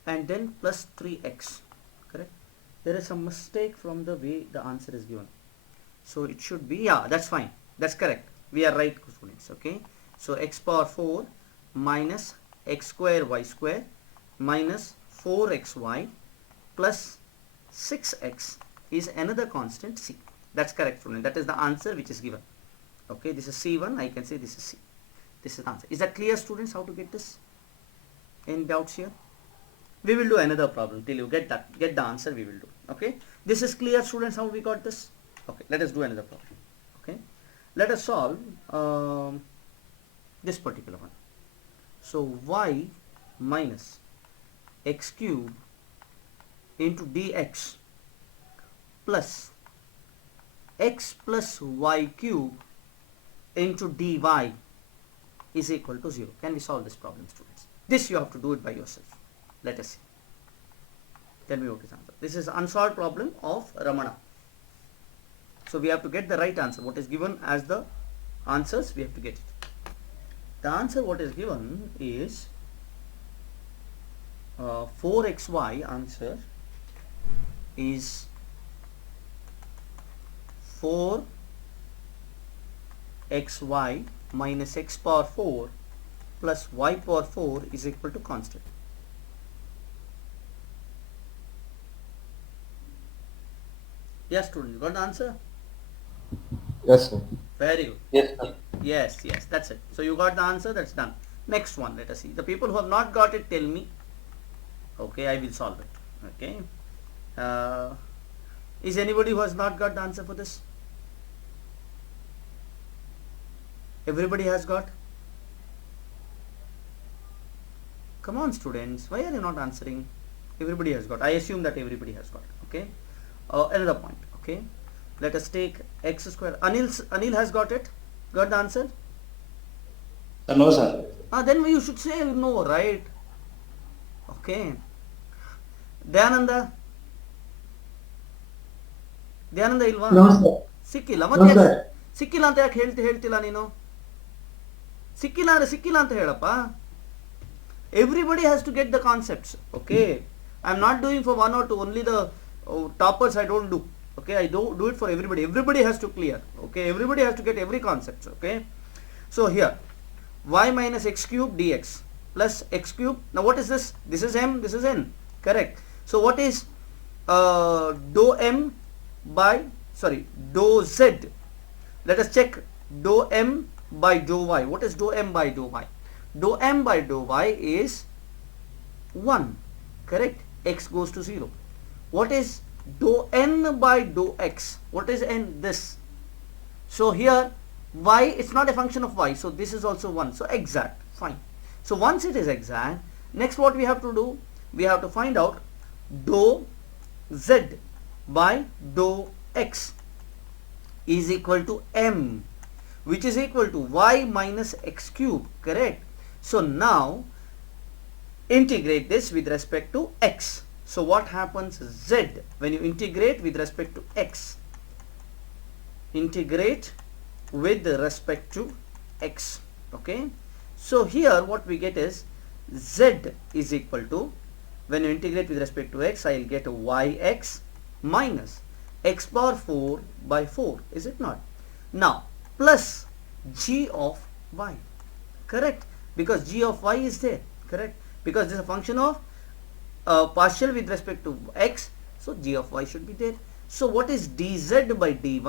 And then plus 3x, correct? There is some mistake from the way the answer is given. So it should be, yeah, that's fine. That's correct. We are right, students, okay? So x power 4 minus x square y square minus 4xy plus 6x is another constant c. That's correct, student. That is the answer which is given. Okay, this is C1. I can say this is C. This is the answer. Is that clear, students, how to get this? Any doubts here? We will do another problem till you get the answer. We will do. Okay, this is clear, students, how we got this? Okay, let us do another problem. Okay, let us solve this particular one. So y minus x cube into dx plus x plus y cube into dy is equal to 0. Can we solve this problem, students? This you have to do it by yourself. Let us see. Tell me what is the answer. This is unsolved problem of Ramana. So we have to get the right answer. What is given as the answers, we have to get it. The answer what is given is 4xy. Answer is 4xy minus x power 4 plus y power 4 is equal to constant. Yes, student, you got the answer? Yes, sir. Very good. Yes, sir. Yes, that's it. So you got the answer, that's done. Next one, let us see. The people who have not got it, tell me. Okay, I will solve it. Okay. Is anybody who has not got the answer for this? Everybody has got? Come on, students, why are you not answering? Everybody has got. I assume that everybody has got. Okay. Another point. Okay. Let us take x square. Anil has got it. Got the answer? No, sir. Then you should say no, right? Okay. Dayananda. Dayananda ilva? No, sir. ಸಿಕ್ಕಿಲ್ಲ No, ಮತ್ತೆ sir. ಸಿಕ್ಕಿಲ್ಲ ಅಂತ ಯಾಕೆ ಹೇಳ್ತಿಲ್ಲ ನೀನು? ಸಿಕ್ಕಿಲ್ಲ ಅಂದ್ರೆ ಸಿಕ್ಕಿಲ್ಲ ಅಂತ ಹೇಳಪ್ಪ. Everybody has to get the concepts. Okay, I am not doing for one or two, only the toppers I don't do. Okay, I do it for everybody. Everybody has to clear. Okay, everybody has to get every concept. Okay, so here y minus x cube dx plus x cube. Now what is this? This is m, this is n. Correct. So what is dou m by dou z? Let us check dou m by dou y. What is dou m by dou y? Dou m by dou y is 1. Correct. X goes to 0. What is dou n by dou x? What is n? This. So here y, it's not a function of y, so this is also 1. So exact. Fine. So once it is exact, next what we have to do? We have to find out dou z by dou x is equal to m, which is equal to y minus x cube. Correct. So now integrate this with respect to x. So what happens? Z, when you integrate with respect to x, integrate with respect to x. Okay, so here what we get is z is equal to, when you integrate with respect to x, I will get yx minus x power 4 by 4, is it not? Now plus g of y. Correct, because g of y is there. Correct, because this is a function of partial with respect to x, so g of y should be there. So what is dz by dy?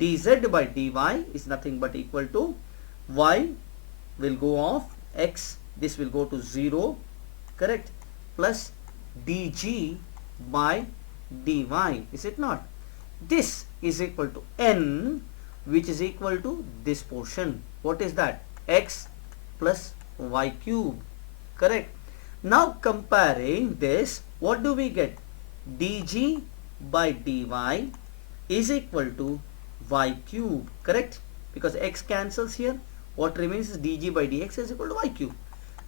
Dz by dy is nothing but equal to y will go off x, this will go to 0, correct, plus dg by dy, is it not? This is equal to n, which is equal to this portion. What is that? X plus y cube. Correct. Now comparing this, what do we get? dg by dy is equal to y cube. Correct, because x cancels here. What remains is dg by dx is equal to y cube.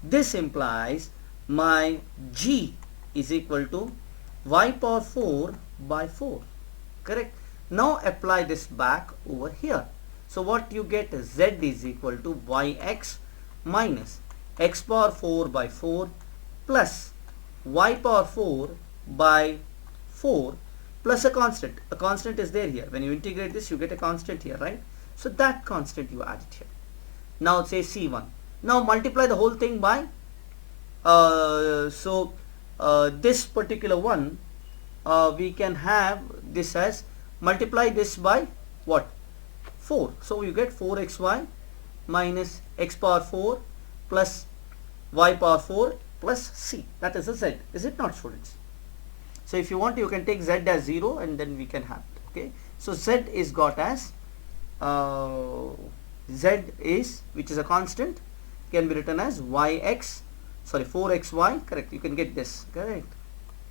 This implies my g is equal to y power 4 by 4. Correct. Now apply this back over here. So what you get is z is equal to yx minus x power 4 by 4 plus y power 4 by 4 plus a constant. A constant is there here. When you integrate this, you get a constant here, right? So that constant you add it here. Now say C1. Now multiply the whole thing by this particular one, we can have this as, multiply this by what? 4. So you get 4xy minus x power 4 plus y power 4 plus c. That is the z. Is it not, students? So if you want, you can take z as 0 and then we can have it. Okay. So z is got as z is, which is a constant, can be written as 4xy. Correct. You can get this. Correct.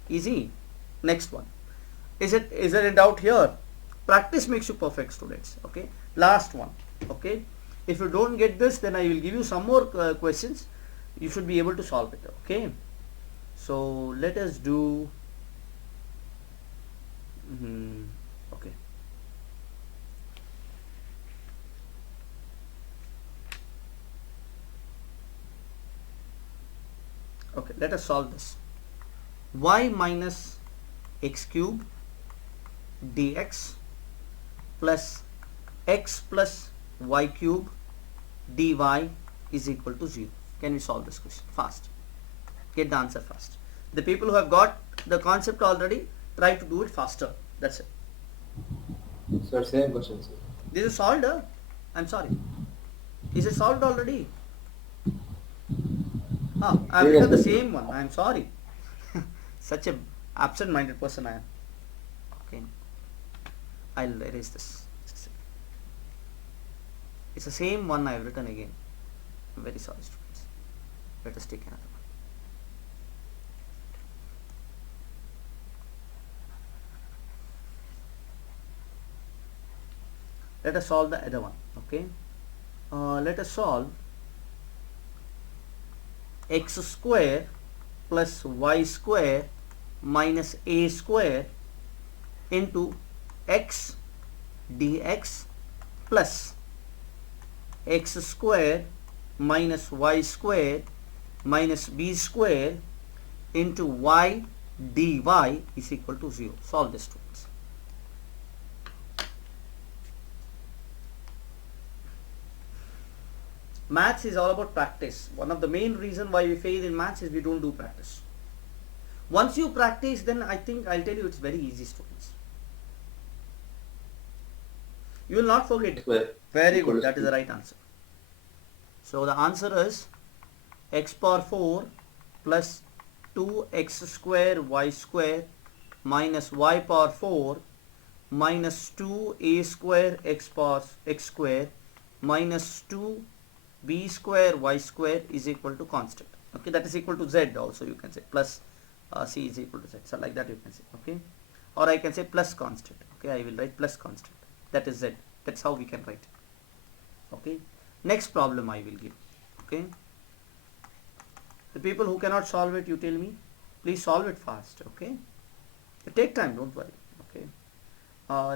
Easy. Next one. Is there a doubt here? Practice makes you perfect, students. Okay. Last one. Okay. If you don't get this, then I will give you some more questions. You should be able to solve it. Okay. So let us do. Okay. Okay. Let us solve this. Y minus x cube dx plus x plus y cube dy is equal to 0. Can we solve this question fast? Get the answer fast. The people who have got the concept already, try to do it faster. That's it. Sir, same question, sir. This is solved. I'm sorry. Is it solved already? I have written the same one. I'm sorry. Such a absent-minded person I am. Okay. I'll erase this. It's the same one I have written again. I'm very sorry, students. Let us take another one. Let us solve the other one. Okay, let us solve x square plus y square minus a square into x dx plus x square minus y square minus b square into y dy is equal to 0. Solve this, students. Maths is all about practice. One of the main reason why we fail in maths is we don't do practice. Once you practice, then I think I'll tell you it's very easy, students. You will not forget it. Very good. That is the right answer. So the answer is x power 4 plus 2x square y square minus y power 4 minus 2a square x power x square minus 2b square y square is equal to constant. Okay, that is equal to z also, you can say, plus c is equal to z. So like that you can say. Okay, or I can say plus constant. Okay, I will write plus constant. That is z. That's how we can write it. Okay, next problem I will give. Okay, the people who cannot solve it, you tell me, please solve it fast. Okay, take time, don't worry. Okay,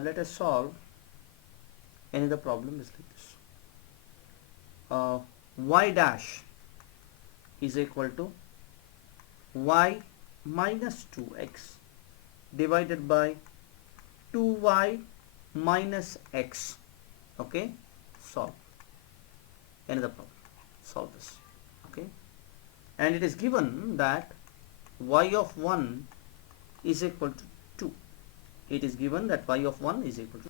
let us solve another problem is like this. Y dash is equal to y minus 2x divided by 2y minus x. Okay, solve another problem. Solve this. Okay, and it is given that y of 1 is equal to 2. It is given that y of 1 is equal to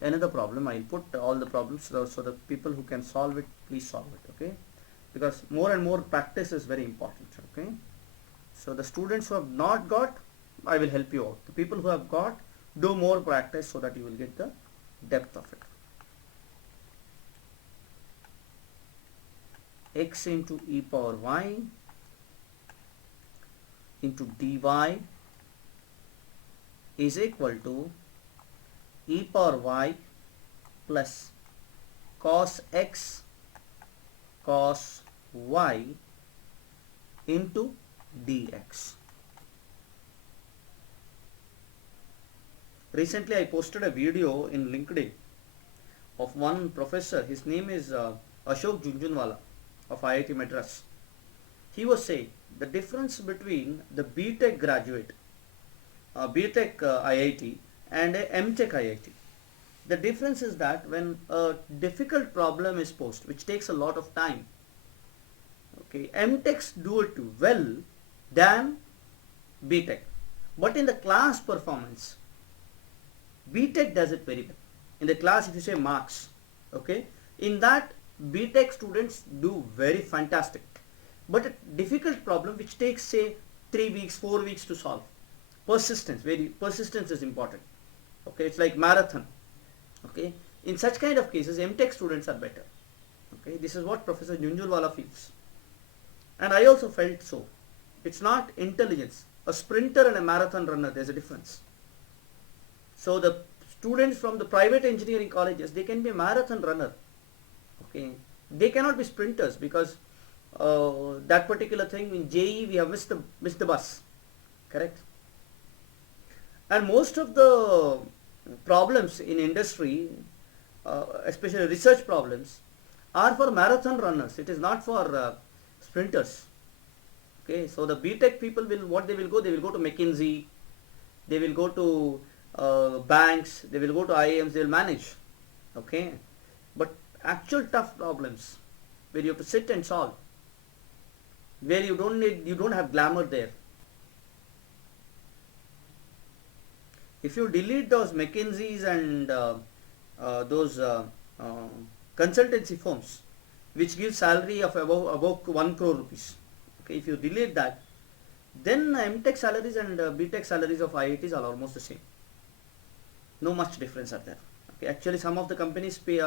another problem. I will put all the problems so the people who can solve it, please solve it. Okay, because more and more practice is very important. Okay, so the students who have not got, I will help you out. The people who have got, do more practice so that you will get the depth of it. X into e power y into dy is equal to e power y plus cos x cos y into dx. Recently I posted a video in LinkedIn of one professor. His name is Ashok Junjunwala of IIT Madras. He was saying the difference between the BTech graduate, BTech IIT and a MTech IIT. The difference is that when a difficult problem is posed, which takes a lot of time, okay, MTechs do it well than BTech. But in the class performance, BTech does it very well. In the class, if you say marks, okay, in that BTech students do very fantastic. But a difficult problem which takes say 3 weeks, 4 weeks to solve. Persistence is important. Okay, it's like marathon. Okay, in such kind of cases, MTech students are better. Okay, this is what Professor Junjunwala feels, and I also felt so. It's not intelligence. A sprinter and a marathon runner, there's a difference. So the students from the private engineering colleges, they can be a marathon runner. Okay, they cannot be sprinters because that particular thing in JE we have missed the bus. Correct. And most of the problems in industry, especially research problems, are for marathon runners. It is not for sprinters. Okay, so the BTech people will, what they will go to McKinsey, they will go to banks, they will go to IIMs, they will manage. Okay, but actual tough problems where you have to sit and solve, where you don't have glamour there. If you delete those McKinseys and those consultancy firms which give salary of above 1 crore rupees, okay, if you delete that, then MTech salaries and BTech salaries of IITs are almost the same. No much difference are there. Okay, actually some of the companies pay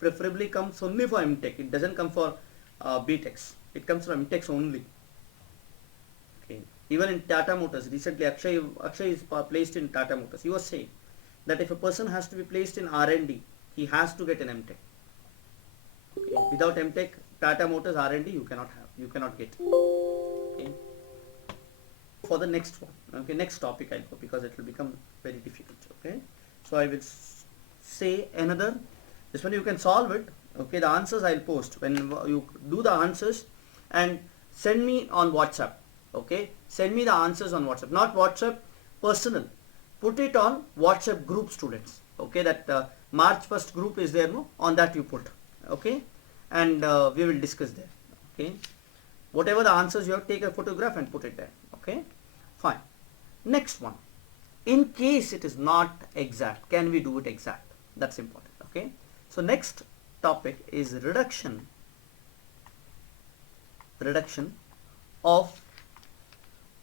preferably comes only for MTech. It doesn't come for BTechs. It comes from MTechs only. Okay, Even in Tata Motors, recently Akshay is placed in Tata Motors. He was saying that if a person has to be placed in R&D, he has to get an MTech. Okay. Without MTech, Tata Motors R&D you cannot have, you cannot get. Okay. For the next one, okay, next topic I'll go because it will become very difficult. Okay, so I will say another. This one you can solve it. Okay, the answers I'll post when you do the answers and send me on WhatsApp. Okay, send me the answers on WhatsApp, not WhatsApp personal. Put it on WhatsApp group, students. Okay, that March 1st group is there, no? On that you put. Okay, and we will discuss there. Okay, whatever the answers you have, take a photograph and put it there. Okay, fine. Next one. In case it is not exact, can we do it exact? That's important. Okay, so next topic is reduction of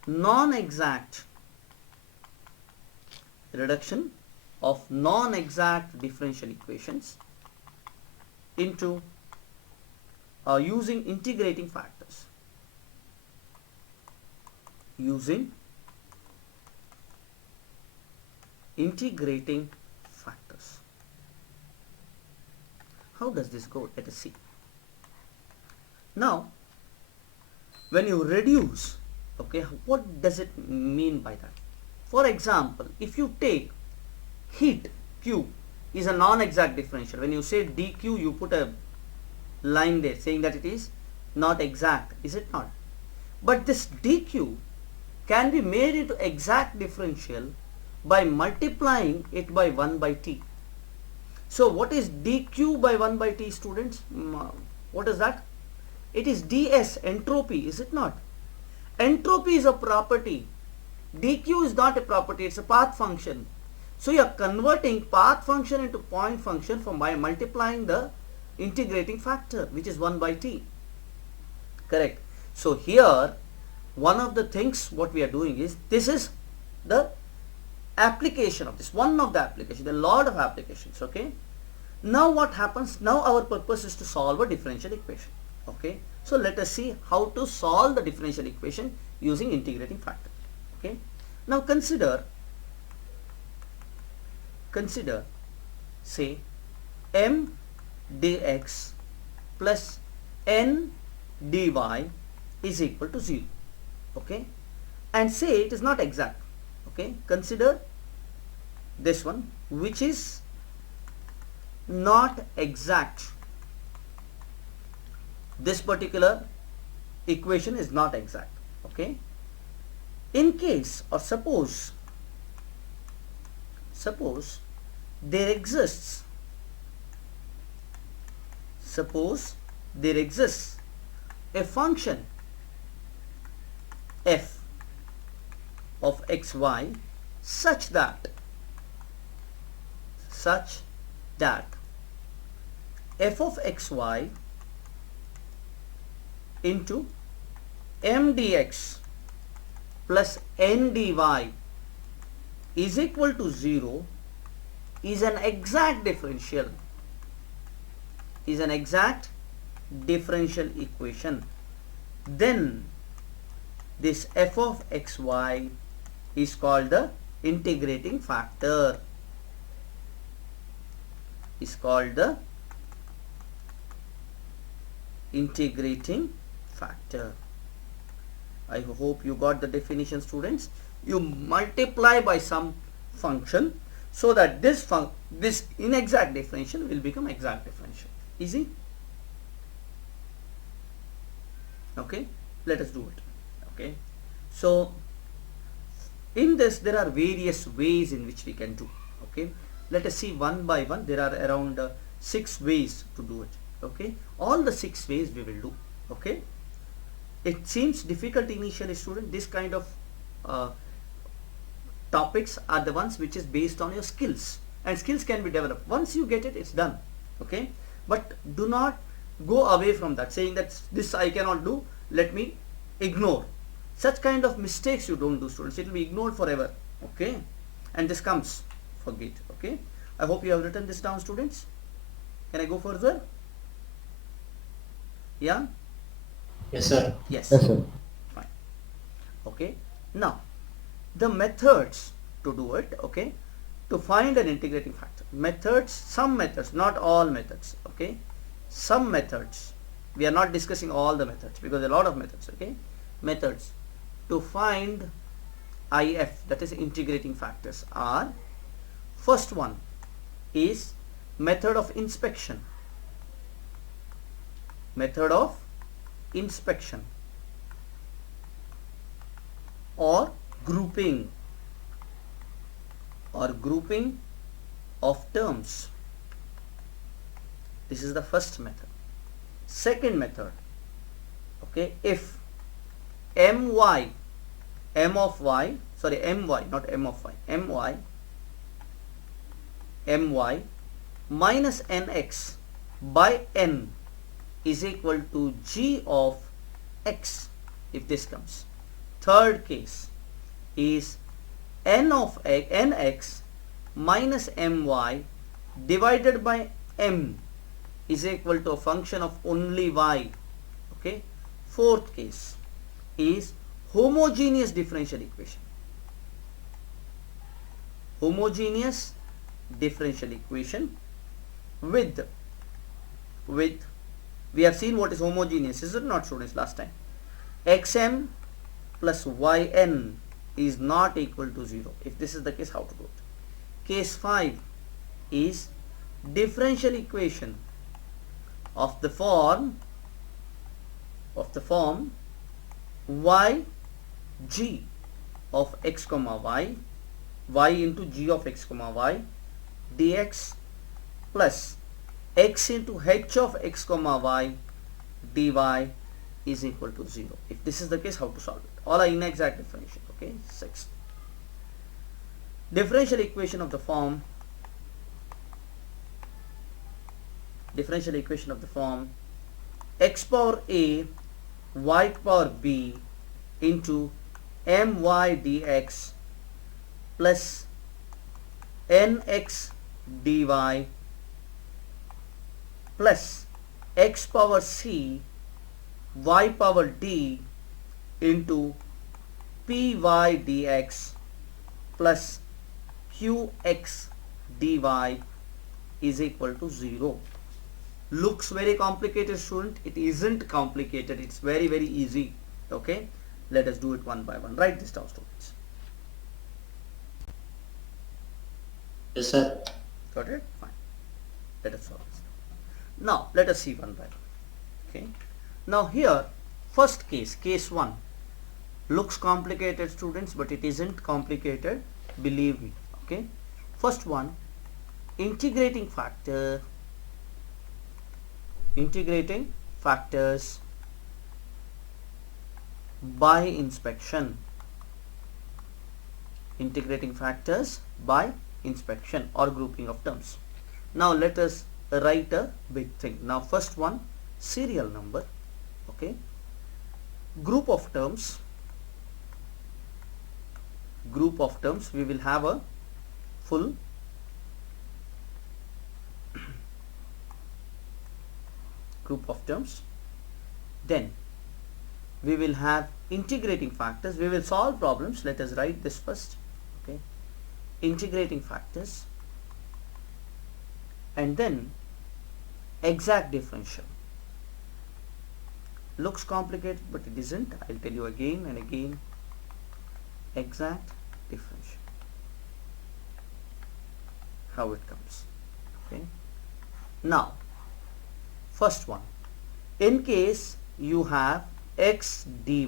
non-exact differential equations into using integrating factors. Using integrating factors. How does this go? Let us see. Now, when you reduce, okay, what does it mean by that? For example, if you take heat Q is a non-exact differential. When you say dq, you put a line there saying that it is not exact, is it not? But this dq can be made into exact differential by multiplying it by 1 by t. So what is dq by 1 by t, students? What is that? It is ds, entropy, is it not? Entropy is a property. dq is not a property, it's a path function. So you are converting path function into point function by multiplying the integrating factor, which is 1 by t. Correct. So here one of the things what we are doing is, this is the application of this, one of the applications, there are a lot of applications. Okay, now what happens? Now our purpose is to solve a differential equation. Okay, so let us see how to solve the differential equation using integrating factor. Okay, now consider say m dx plus n dy is equal to 0. Okay, and say it is not exact. Okay, consider this one, which is not exact. This particular equation is not exact. Okay, in case, or suppose there exists a function f of xy such that f of xy into m dx plus n dy is equal to 0 is an exact differential equation, then this f of xy is called the integrating factor. I hope you got the definition, students. You multiply by some function so that this inexact differential will become exact differential. Easy? Okay, let us do it. Okay, so in this there are various ways in which we can do. Okay, let us see one by one. There are around 6 ways to do it. Okay, all the 6 ways we will do. Okay, it seems difficult initially, student. This kind of topics are the ones which is based on your skills, and skills can be developed. Once you get it, it's done. Okay, but do not go away from that saying that this I cannot do, let me ignore. Such kind of mistakes you don't do, students. It will be ignored forever. Okay, and this comes, forget. Okay, I hope you have written this down, students. Can I go further? Yeah. Yes, sir. Yes. Yes, sir. Fine. Okay, Now the methods to do it, okay, to find an integrating factor. Methods, some methods, not all methods, okay, some methods. We are not discussing all the methods because a lot of methods, okay. Methods to find IF, that is integrating factors, are: first one is method of inspection. Method of inspection or grouping of terms. This is the first method. Second method, okay, if my, m of y, sorry, my, not m of y, my minus nx by n is equal to g of x, if this comes. Third case is n of nx minus my divided by m is equal to a function of only y, okay. Fourth case is homogeneous differential equation. Homogeneous differential equation with we have seen what is homogeneous, is it not, students, last time? Xm plus yn is not equal to 0. If this is the case, how to do it? Case 5 is differential equation of the form yg of x comma y into g of x comma y dx plus x into h of x comma y dy is equal to 0. If this is the case, how to solve it? All are inexact differential, okay. 6. Differential equation of the form x power a y power b into my dx plus nx dy plus x power c y power d into py dx plus qx dy is equal to 0. Looks very complicated, student. It isn't complicated. It's very, very easy, okay. Let us do it one by one. Write this down, students. Yes, sir. Got it? Fine. Let us solve this. Now let us see one by one, okay. Now here, first case, case 1, looks complicated, students, but it isn't complicated, believe me, okay. First one, integrating factors by inspection. Integrating factors by inspection or grouping of terms. Now let us write a big thing. Now first one, serial number, okay. Group of terms, we will have a full group of terms. Then we will have integrating factors. We will solve problems. Let us write this first, okay. Integrating factors, and then exact differential. Looks complicated, but it isn't. I'll tell you again and again. Exact differential, how it comes, okay. Now first one, in case you have x dy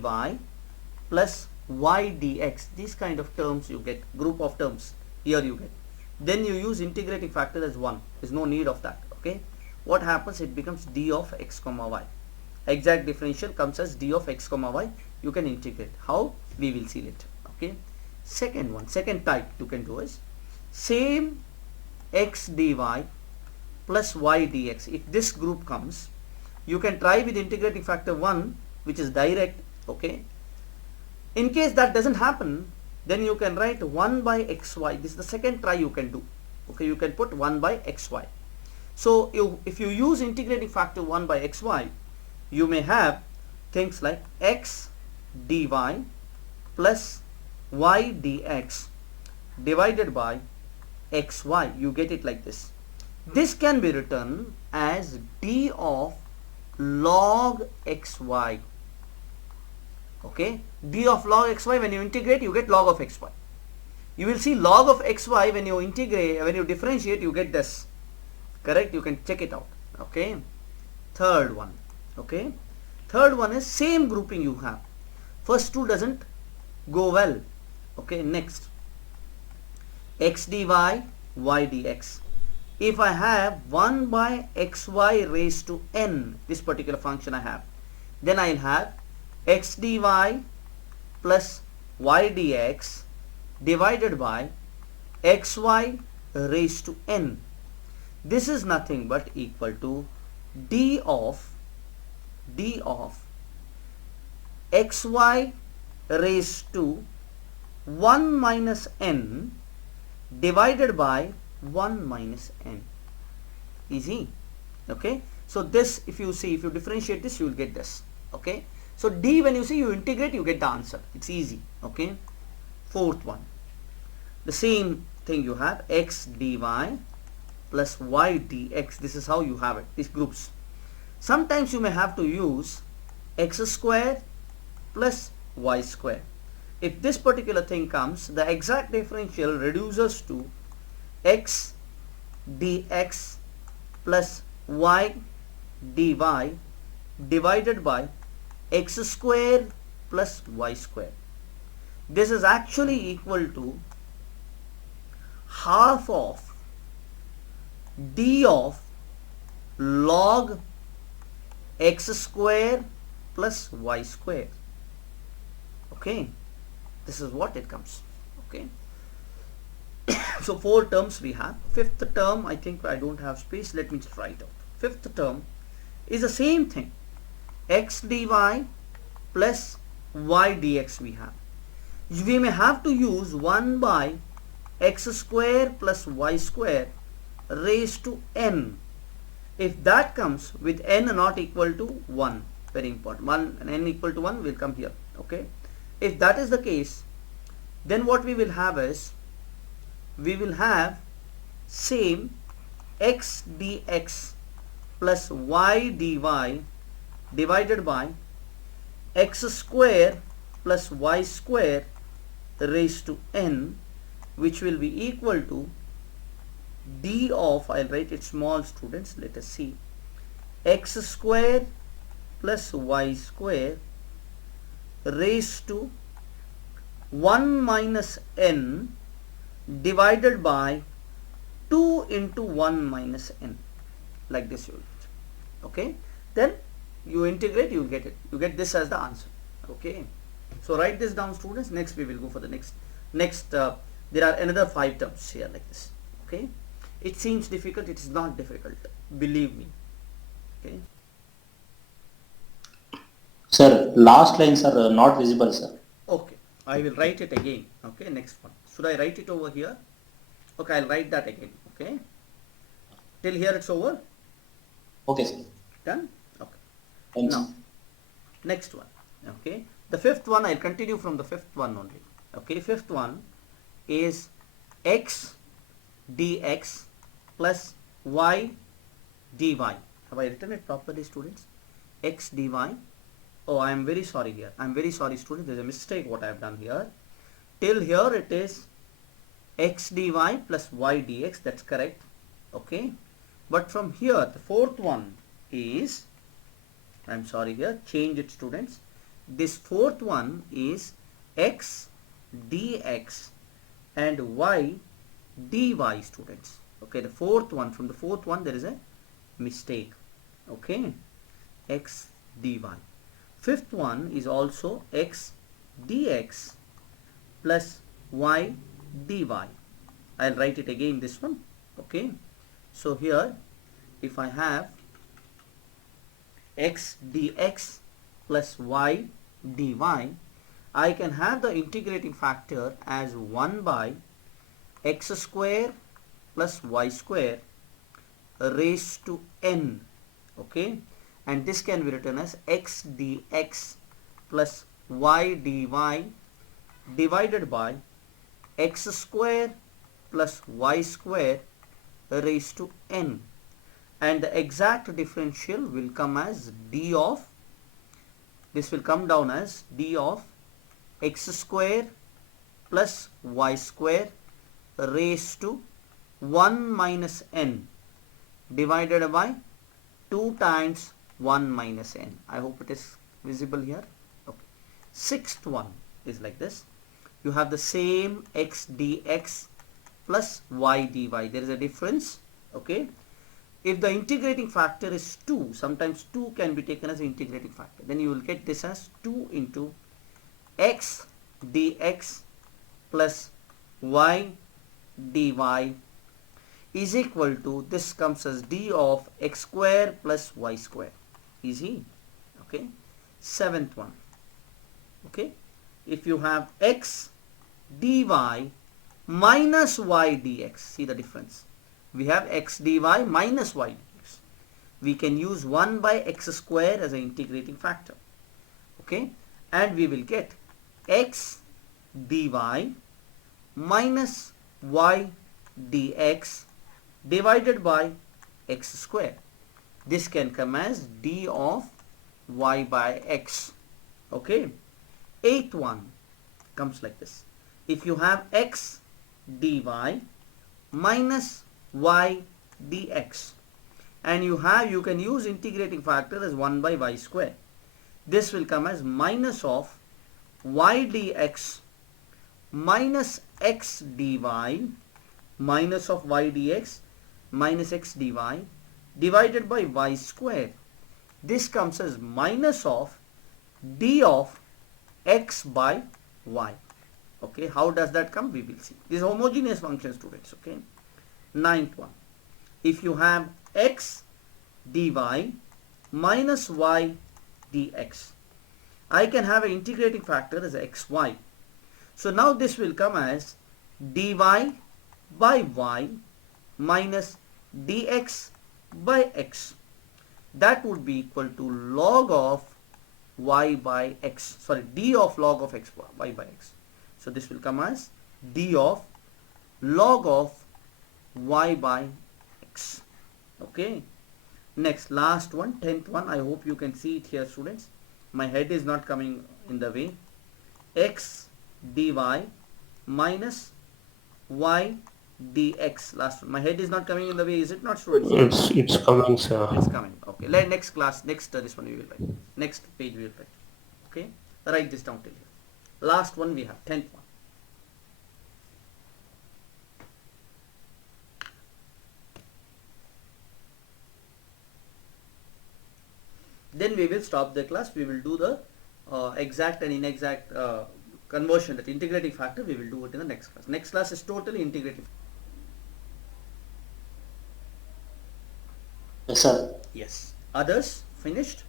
plus y dx, these kind of terms you get, group of terms here you get, then you use integrating factor as 1. There's no need of that, okay. What happens? It becomes d of x comma y. Exact differential comes as d of x comma y. You can integrate. How? We will see later, okay. Second one, second type you can do is same x dy plus y dx. If this group comes, you can try with integrating factor 1, which is direct, okay. In case that doesn't happen, then you can write 1 by xy. This is the second try you can do, okay. You can put 1 by xy. So if you use integrating factor 1 by xy, you may have things like x dy plus y dx divided by xy. You get it like this. This can be written as d of log xy. Okay, d of log xy, when you integrate you get log of xy. You will see log of xy when you integrate, when you differentiate, you get this. Correct? You can check it out. Okay. Third one. Okay. Third one is same grouping you have. First two doesn't go well. Okay. Next, x dy y dx. If I have 1 by xy raised to n, this particular function I have, then I'll have x dy plus y dx divided by xy raised to n. This is nothing but equal to d of xy raised to 1 minus n divided by 1 minus n. Easy. Okay. So this, if you see, if you differentiate this, you will get this. Okay. So d, when you see, you integrate, you get the answer. It's easy. Okay. Fourth one, the same thing you have, x dy plus y dx. This is how you have it, these groups. Sometimes you may have to use x square plus y square. If this particular thing comes, the exact differential reduces to x dx plus y dy divided by x square plus y square. This is actually equal to half of d of log x square plus y square. Okay, this is what it comes. Okay. So 4 terms we have. Fifth term, I think I don't have space, let me just write out. Fifth term is the same thing, x dy plus y dx we have. We may have to use 1 by x square plus y square raised to n. If that comes with n not equal to 1, very important, 1 and n equal to 1 will come here. Okay. If that is the case, then what we will have is, we will have same x dx plus y dy divided by x square plus y square raised to n, which will be equal to d of, I'll write it small, students, let us see, x square plus y square raised to 1 minus n divided by 2 into 1 minus n, like this you will get. Okay, then you integrate, you get it, you get this as the answer. Okay, so write this down, students. Next we will go for the next there are another 5 terms here like this. Okay, it seems difficult, it is not difficult, believe me. Okay, Sir, last lines are not visible, sir. okay, I will write it again. Okay, next one, should I write it over here? Okay, I'll write that again. Okay, till here it's over. Okay, sir. Done. Okay, Thanks. now next one. Okay, the fifth one, I'll continue from the fifth one only. Okay, fifth one is x dx plus y dy. Have I written it properly, students? X dy. Oh, I am very sorry here. I am very sorry, students. There is a mistake what I have done here. Till here it is x dy plus y dx. That's correct. Okay. But from here, the fourth one is, I am sorry here, change it, students. This fourth one is x dx and y dy, students. Okay, the fourth one, from the fourth one there is a mistake. Okay, x dy. Fifth one is also x dx plus y dy. I'll write it again, this one. Okay, so here if I have x dx plus y dy, I can have the integrating factor as 1 by x square plus y square raised to n. Okay, and this can be written as x dx plus y dy divided by x square plus y square raised to n, and the exact differential will come as d of, this will come down as d of x square plus y square raised to 1 minus n divided by 2 times 1 minus n. I hope it is visible here. Okay. Sixth one is like this. You have the same x dx plus y dy. There is a difference. Okay. If the integrating factor is 2, sometimes 2 can be taken as an integrating factor. Then you will get this as 2 into x dx plus y dy is equal to, this comes as d of x square plus y square. Easy. Okay. Seventh one. Okay. If you have x dy minus y dx, see the difference. We have x dy minus y dx. We can use 1 by x square as an integrating factor. Okay. And we will get x dy minus y dx divided by x square. This can come as d of y by x. Okay. Eighth one comes like this. If you have x dy minus y dx, and you can use integrating factor as 1 by y square. This will come as minus of y dx minus x dy minus of y dx minus x dy divided by y square. This comes as minus of d of x by y. Okay, how does that come? We will see. This is homogeneous function, students. Okay. Ninth one. If you have x dy minus y dx, I can have an integrating factor as xy. So now this will come as dy by y minus dx by x. That would be equal to log of y by x, sorry, d of log of x y by x. So this will come as d of log of y by x. Okay. Next, last one, 10th one. I hope you can see it here, students. My head is not coming in the way. X dy minus y dx. Last one. My head is not coming in the way, is it not, students? It's coming, sir. It's coming. Okay. Next class, next this one we will write. Next page we will write. Okay. Write this down till here. Last one we have, 10th one. Then we will stop the class. We will do the exact and inexact conversion, that integrating factor. We will do it in the next class. Next class is totally integrative. Yes, sir. Yes. Others finished?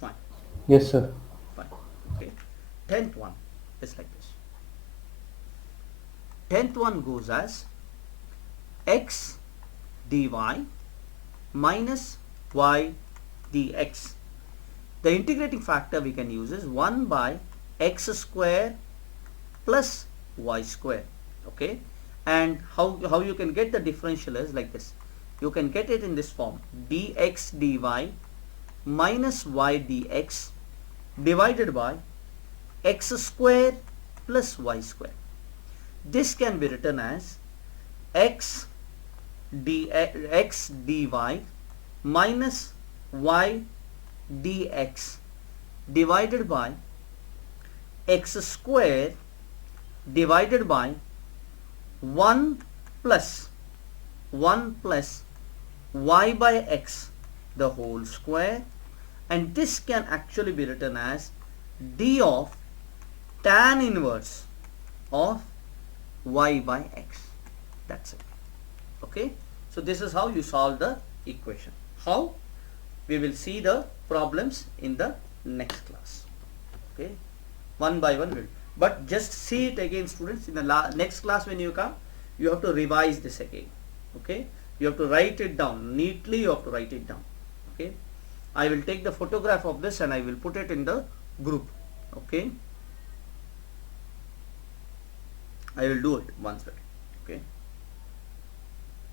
Fine. Yes, sir. Fine. Okay. 10th one is like this. 10th one goes as x dy minus y dx. The integrating factor we can use is 1 by x square plus y square. Okay. And how you can get the differential is like this. You can get it in this form: dx dy minus y dx divided by x square plus y square. This can be written as x dy minus y dx divided by x square divided by 1 plus y by x the whole square, and this can actually be written as d of tan inverse of y by x. That's it. Okay. So this is how you solve the equation. How? We will see the problems in the next class. Okay. One by one will. But just see it again, students. In the next class when you come, you have to revise this again. Okay. You have to write it down neatly. You have to write it down. Okay. I will take the photograph of this and I will put it in the group. Okay, I will do it one second.